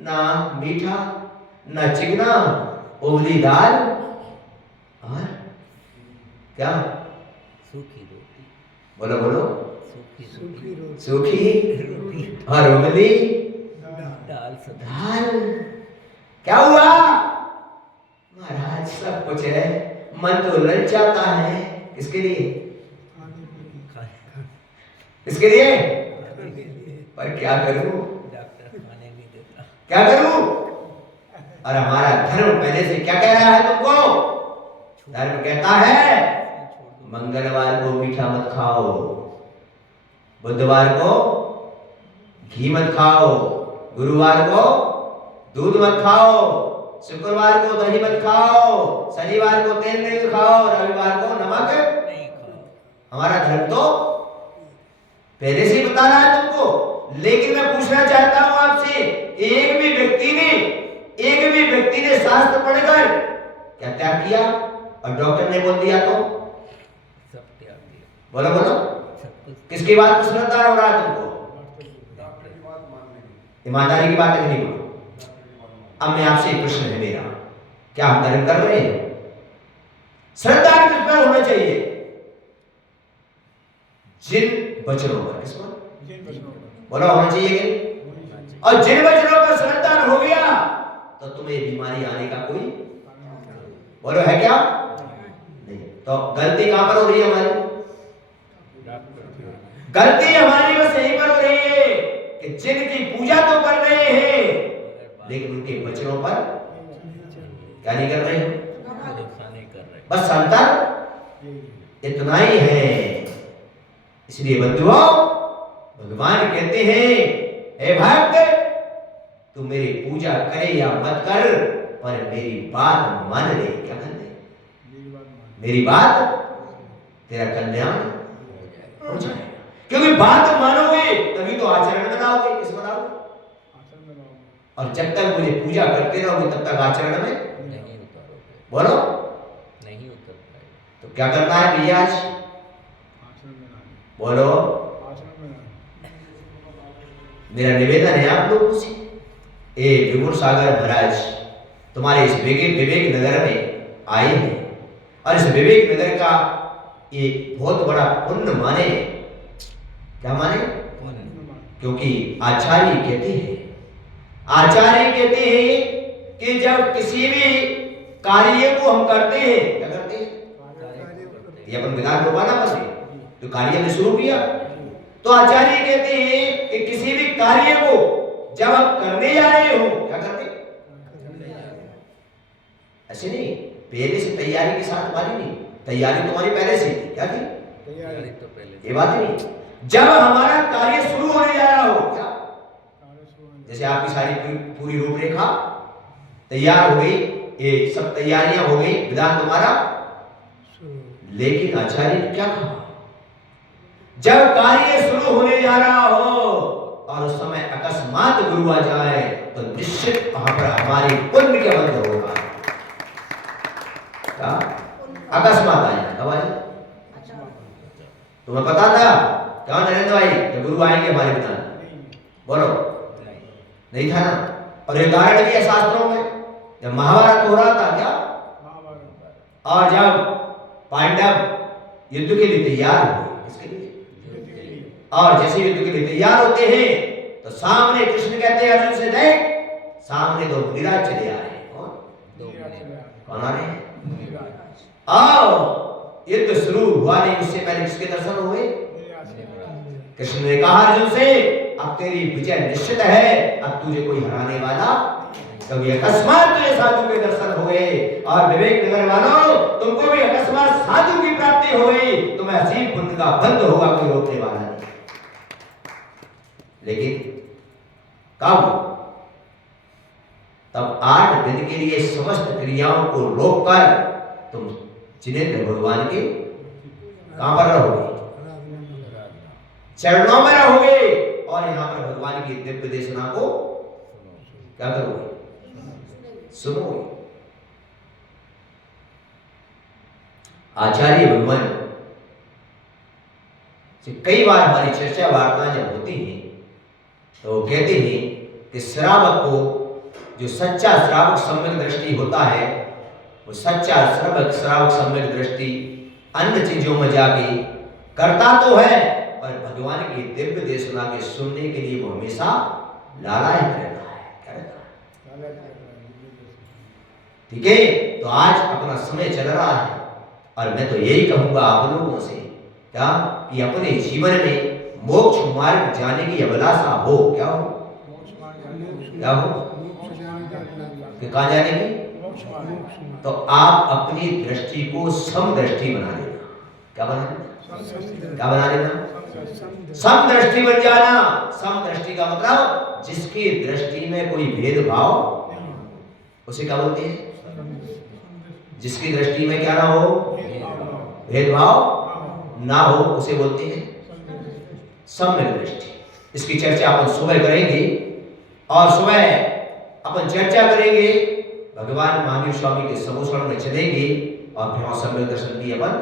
ना मीठा ना चिकना, उबली दाल और क्या? सूखी रोटी। बोलो बोलो। सूखी सूखी और उबली दाल दाल। क्या हुआ? महाराज सब कुछ है, मन तो ललचाता है। किसके लिए? किसके लिए? पर क्या करूं? डॉक्टर खाने नहीं देता। क्या करूं? और हमारा धर्म पहले से क्या कह रहा है तुमको? धर्म कहता है मंगलवार को मीठा मत खाओ, बुधवार को घी मत खाओ, गुरुवार को दूध मत खाओ, शुक्रवार को दही मत खाओ, शनिवार को तेल नहीं खाओ, रविवार को नमक नहीं खाओ। हमारा धर्म तो पहले से ही बता रहा है तुमको। लेकिन मैं पूछना चाहता हूं आपसे, एक भी व्यक्ति ने शास्त्र पढ़कर क्या त्याग किया और डॉक्टर ने बोल दिया तो? सब त्याग दिया। बोलो बोलो। सब कुछ किसकी बात पर समझदार हो रहा है तुमको? ईमानदारी की बात है कि नहीं? बोलो। अब मैं आपसे एक प्रश्न है मेरा, क्या आप धर्म कर रहे हैं? श्रद्धा किस पर होना चाहिए? जिन वचनों पर। किस पर? बोलो होना चाहिए कि? और जिन वचनों पर श्रद्धा हो गया तो तुम्हें बीमारी आने का कोई, बोलो है क्या? नहीं। तो गलती कहां पर हो रही है हमारी? गलती हमारी बस यहीं पर हो रही है कि जिनकी पूजा तो कर रहे हैं लेकिन उनके वचनों पर क्या नहीं कर रहे हैं? बस अंतर इतना ही है। इसलिए बंधुओं, भगवान कहते हैं हे भक्त, तू मेरी पूजा करे या मत कर, पर मेरी बात मान ले। क्या मान ले? मेरी बात, तेरा कल्याण हो जाएगा। क्योंकि बात मानोगे तभी तो आचरण में लाओगे। किस में लाओगे? और जब तक मुझे पूजा करते रहोगे तब तक आचरण में नहीं उतारोगे। बोलो नहीं उतर पाएगा। तो क्या करना है भैया आज? बोलो। मेरा निवेदन है आप लोगों से, ए विभुर सागर महाराज तुम्हारे इस विवेक नगर में आए हैं और इस विवेक नगर का एक बहुत बड़ा पुण्य माने क्या माने? पुण्य। क्योंकि आचार्य कहते हैं कि जब किसी भी कार्य को हम करते हैं, क्या करते हैं? ये अपन विधान रोपाना पड़े तो कार्य में शुरू किया, तो आचार्य कहते हैं कि किसी भी कार्य को जब हम करने जा रहे हो, क्या करते? ऐसे नहीं पहले से तैयारी के साथ वाली नहीं, तैयारी तुम्हारी पहले से थी, क्या थी? तैयारी तो पहले ये बात नहीं। जब हमारा कार्य शुरू होने जा रहा हो, क्या जैसे आपकी सारी पूरी रूपरेखा तैयार हो गई, ये सब तैयारियां हो गई, विधान तुम्हारा, लेकिन आचार्य ने क्या कहा? जब कार्य शुरू होने जा रहा हो और उस समय अकस्मात गुरु आ जाए तो निश्चित वहां पर हमारी पुण्य के बंध होगा। क्या अकस्मात आया? कब आया? तुम्हें पता था क्या नरेंद्र भाई जब गुरु आएंगे हमारे पिता? बोलो, नहीं था ना? और ये उदाहरण भी है शास्त्रों में, जब महाभारत हो रहा था, क्या और जब पांडव युद्ध के लिए तैयार हुए, किसके लिए? और जैसे युद्ध के लिए तैयार होते हैं तो सामने कृष्ण कहते हैं अर्जुन से, देख सामने दो मुनिराज चले आ रहे हैं। कौन आ रहे हैं? आओ, युद्ध शुरू हुआ नहीं उससे पहले किसके दर्शन हुए? कृष्ण ने कहा अर्जुन से, अब तेरी विजय निश्चित है, अब तुझे कोई हराने वाला, कभी अकस्मात तुझे साधु के दर्शन हुए, और विवेक नगर वालों तुमको भी अकस्मात साधु की प्राप्ति हो गई, तुम्हें असीम पुण्य का बंध होगा, कोई रोकने वाला नहीं। लेकिन कब? तब 8 दिन के लिए समस्त क्रियाओं को रोककर तुम जिनेंद्र भगवान के कहां पर रहोगे? चरणों में रहोगे, और यहां पर भगवान की दिव्य देशना को क्या करोगे? सुनोगे। आचार्य भगवान से कई बार हमारी चर्चा वार्ताएं जब होती हैं तो वो कहते हैं कि श्रावक को, जो सच्चा श्रावक सम्यक दृष्टि होता है, वो सच्चा श्रावक सम्यक दृष्टि अन्य चीजों में जाके करता तो है, पर भगवान की दिव्य देशना के सुनने के लिए वो हमेशा लालायित रहता है। क्या रहता है? ठीक है, तो आज अपना समय चल रहा है और मैं तो यही कहूंगा आप लोगों से, क्या कि अपने जीवन में मोक्ष मार्ग जाने की अभिलाषा हो। क्या हो? क्या हो? कि कहां जाने की? तो आप अपनी दृष्टि को समदृष्टि बना लेना। क्या बना लेना? क्या बना लेना? समदृष्टि बन जाना। समदृष्टि का मतलब जिसकी दृष्टि में कोई भेदभाव, उसे क्या बोलते हैं? जिसकी दृष्टि में क्या ना हो? भेदभाव ना हो, उसे बोलते हैं सम्यक दृष्टि। इसकी चर्चा अपन सुबह करेंगे, और सुबह अपन चर्चा करेंगे, भगवान महावीर स्वामी के समूषण में चलेंगे, और फिर सम्यक दर्शन की अपन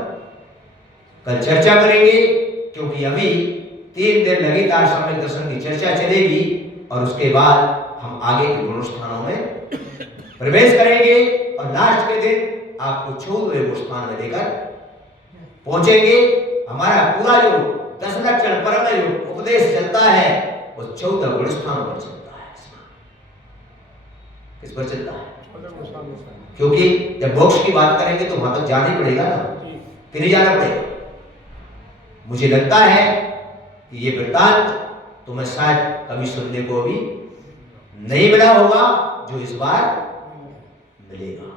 कल चर्चा करेंगे, क्योंकि अभी 3 दिन लगातार सम्यक दर्शन की चर्चा चलेगी, और उसके बाद हम आगे के गुणस्थानों में प्रवेश करेंगे, और लास्ट के दिन आपको 14वें गुणस्थान में लेकर पहुंचेंगे। हमारा पूरा जो 10 लक्षण परम में जो उपदेश चलता है वो 14 गुणस्थानों पर चलता है। किस पर चलता है? क्योंकि जब मोक्ष की बात करेंगे तो वहां तक जाना ही पड़ेगा ना, कि नहीं जाना पड़ेगा? मुझे लगता है कि ये वृत्तांत तुम्हें शायद कभी सुनने को भी नहीं मिला होगा, जो इस बार मिलेगा।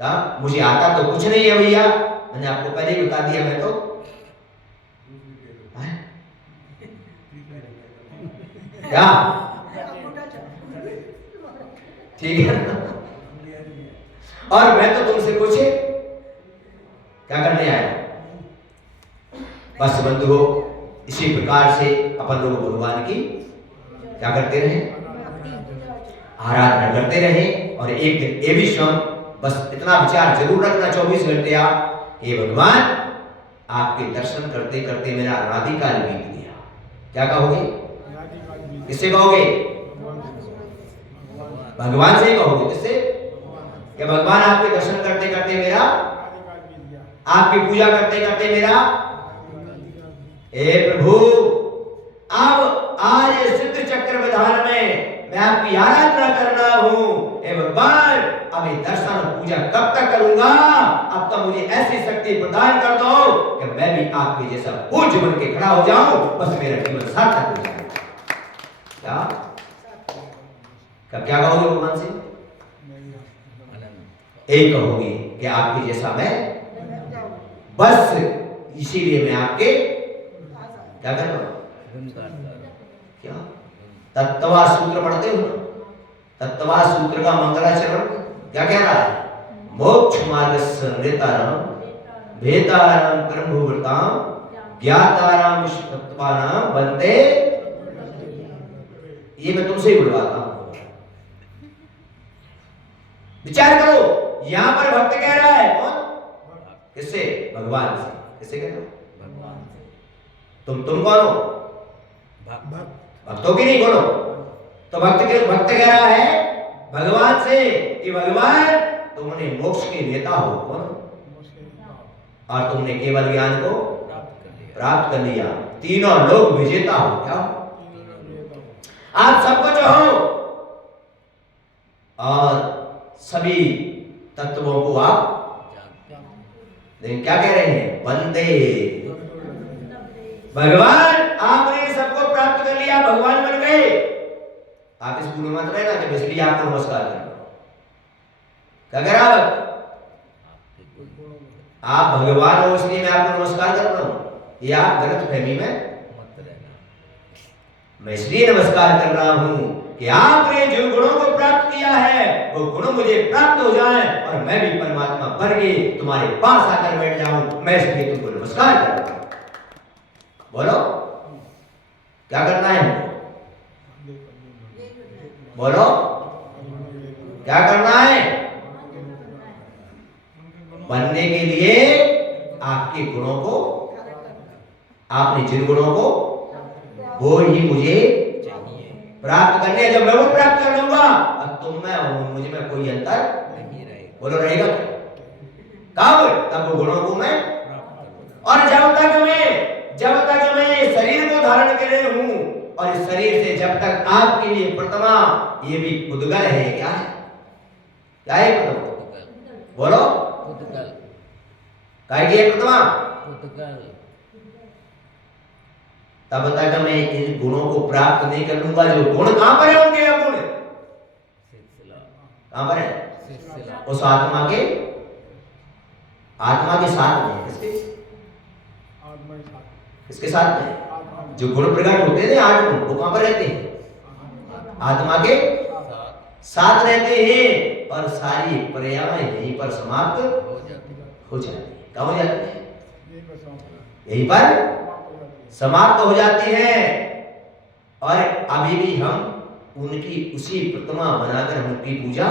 क्या मुझे आता तो कुछ नहीं है भैया, मैंने आपको पहले ही बता दिया। मैं तो क्या ठीक है ना? और मैं तो तुमसे पूछे क्या करने आया? बस बंधुओं, इसी प्रकार से अपन लोग भगवान की क्या करते रहे? आराधना करते रहे। और एक दिन ये भी स्वयं बस इतना विचार जरूर रखना 24 घंटे आप, हे भगवान आपके दर्शन करते करते मेरा अनादिकाल बीत गया। क्या कहोगे? किससे कहोगे? भगवान से ही कहोगे। किससे? कि भगवान आपके दर्शन करते करते मेरा, आपकी पूजा करते करते मेरा, हे प्रभु अब आज ये सिद्ध चक्र विधान में मैं आपकी आराधना करना हूं। हे भगवान, अब ये दर्शन और पूजा कब तक करूंगा? अब तो मुझे ऐसी शक्ति प्रदान कर दो कि मैं भी आपके जैसा पूज्य बन के खड़ा हो जाऊं, बस मेरा जीवन सार्थक हो जाए। क्या क्या कहोगे भगवान से? एक कहोगे कि आपके जैसा मैं, बस इसीलिए मैं आपके क्या कर रहा हूं? क्या तत्वा सूत्र पढ़ते हो? तत्वा सूत्र का मंगलाचरण क्या कह रहा है? मोक्ष मार्गस्य नृतारम भेतारम कर्मभूवृताम ज्ञाताराम विश्वतत्वानाम बनते। ये मैं तुमसे ही बुलवाता हूं, विचार करो। यहां पर भक्त कह रहा है कौन? किससे? भगवान से। किससे कह रहा है? भगवान से। तुम कौन हो? भक्तों की नहीं बोलो। तो भक्त कह रहा है भगवान से कि भगवान, तुमने मोक्ष के नेता हो कौन, और तुमने केवल ज्ञान को प्राप्त कर लिया, तीनों लोग विजेता हो। क्या आप सब कुछ हो और सभी तत्वों को आप, लेकिन क्या कह रहे हैं? बंदे। भगवान, आपने सबको प्राप्त कर लिया, भगवान बन गए। आप इस गुण मत रहना कि इसलिए आपको नमस्कार कर रहा हूं। क्या कह रहा है? आप भगवान हो इसलिए मैं आपको नमस्कार कर रहा हूं, ये आप गलत फहमी में मत रहना। मैं इसलिए नमस्कार कर रहा हूं कि आपने जो गुणों को प्राप्त किया है वो गुण मुझे प्राप्त हो जाए और मैं भी परमात्मा बन के तुम्हारे पास आकर बैठ जाऊं। मैं इसलिए तुमको नमस्कार कर रहा हूं। बोलो क्या करना है? बोलो क्या करना है? बनने के लिए आपके गुणों को, आपने जिन गुणों को, वो ही मुझे प्राप्त करने। जब मैं वो प्राप्त कर लूंगा अब तुम मैं हूं, मुझे में कोई अंतर नहीं रहेगा। बोलो रहेगा कब? तब वो गुणों को मैं, और जब तक मैं शरीर को धारण करे हूं, और इस शरीर से जब तक आपके लिए प्रतिमा, ये भी उद्गल है। क्या है? क्या है प्रतिमा? बोलो उद्गल। काय की है प्रतिमा? उद्गल। तब तक मैं इन गुणों को प्राप्त नहीं कर लूंगा। जो गुण कहां पर है? उनके गुण कहां पर है? उस आत्मा के साथ में। किसके साथ में? जो गुण प्रकट होते हैं 8 गुण, वो कहां पर रहते हैं? आत्मा के साथ रहते हैं, और सारी पर्यायें यहीं पर समाप्त हो जाती है। कहां हो जाती है? यहीं पर समाप्त हो जाती है। और अभी भी हम उनकी उसी प्रतिमा बनाकर हम उनकी पूजा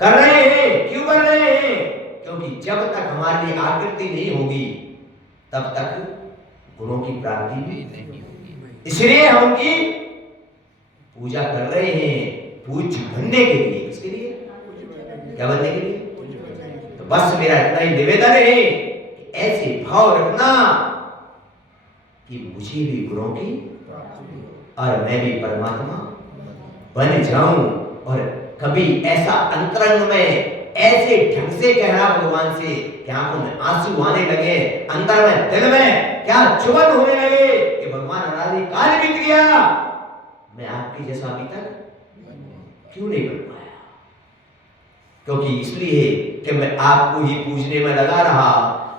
कर रहे हैं। क्यों कर रहे हैं? क्योंकि जब तक हमारे लिए आकृति नहीं होगी तब तक गुणों की प्राप्ति भी नहीं होगी। इसलिए हम उनकी पूजा कर रहे हैं, पूज्य बनने के लिए। किसके लिए? क्या बनने के लिए? तो बस मेरा इतना ही निवेदन है कि ऐसे भाव रखना कि मुझे भी गुणों की और मैं भी परमात्मा बन जाऊं। और कभी ऐसा अंतरंग में ऐसे ढंग से कहना भगवान से कि आंखों में आंसू आने लगे, अंदर में दिल में क्या चुभन होने लगे कि भगवान अनादि काल बीत गया, मैं आपके जैसा अभी तक क्यों नहीं बन पाया? क्योंकि इसलिए कि मैं आपको ही पूजने में लगा रहा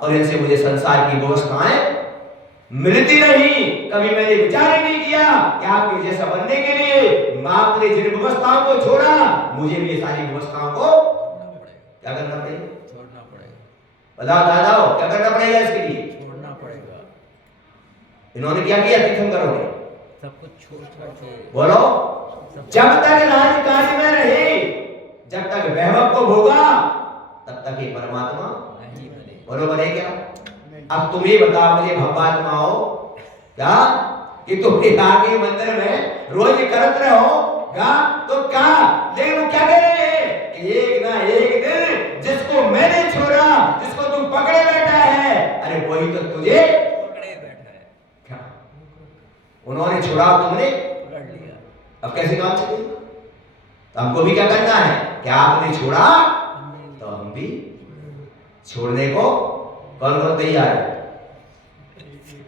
और इनसे मुझे संसार की व्यवस्थाएं मिलती नहीं। कभी मैंने विचार ही नहीं किया कि आपके जैसा बनने के लिए आपने जिन व्यवस्थाओं को छोड़ा, मुझे भी ये सारी व्यवस्थाओं को क्या करना पड़ेगा? छोड़ना पड़ेगा। बताओ दादाओ, क्या करना पड़ेगा? इसके लिए छोड़ना पड़ेगा। इन्होंने क्या किया? तीर्थंकरों ने सब कुछ छोड़ के। बोलो, जब तक राजकाज में रहे, जब तक वैभव को भोगा, तब तक ये परमात्मा नहीं बने। बोलो बने क्या? अब तुम ही बताओ मुझे भगवात्मा हो क्या कि तुम आगे मंदिर में रोज करत रहो क्या? तो क्या? लेकिन वो क्या कह रहे हैं कि एक ना एक दिन जिसको मैंने छोड़ा, जिसको तुम पकड़े बैठा है, अरे वही तो तुझे पकड़े बैठा है। क्या उन्होंने छोड़ा, तुमने पकड़ लिया। अब कैसे काम चलेगा? तो हमको भी क्या करना है कि आपने छोड़ा तो हम भी छोड़ने को कौन कौन तैयार है?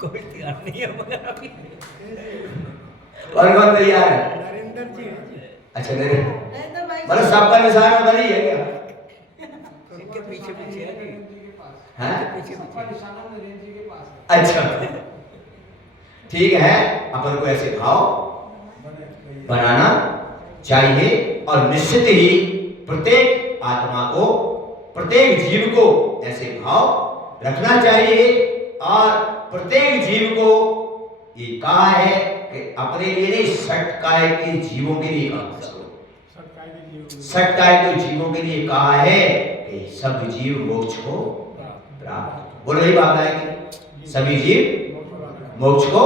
कोई तैयार नहीं है मगर अभी। कौन कौन तैयार है? नरेंद्र जी हैं। अच्छा नहीं, मतलब सबका निशाना बनी है क्या? इनके पीछे पीछे है जी। हैं? पीछे पीछे। अच्छा ठीक है, अपन को ऐसे भाव बनाना चाहिए और निश्चित ही प्रत्येक आत्मा को, प्रत्येक जीव को ऐसे भाव रखना चाहिए। और प्रत्येक जीव को ये कहा है कि अपने लिए नहीं, षटकाय के जीवों के लिए कहा है। षटकाय के जीवों के लिए कहा है कि सब जीव मोक्ष को प्राप्त, बोलो यही बात है कि सभी जीव मोक्ष को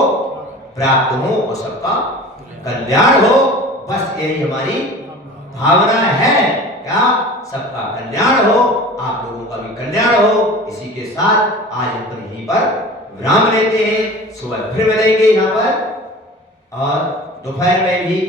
प्राप्त हो और सबका कल्याण हो। बस यही हमारी भावना है, क्या सबका कल्याण हो, आप लोगों का भी कल्याण हो। इसी के साथ आज अपन यहीं पर विराम लेते हैं। सुबह फिर मिलेंगे यहाँ पर और दोपहर में भी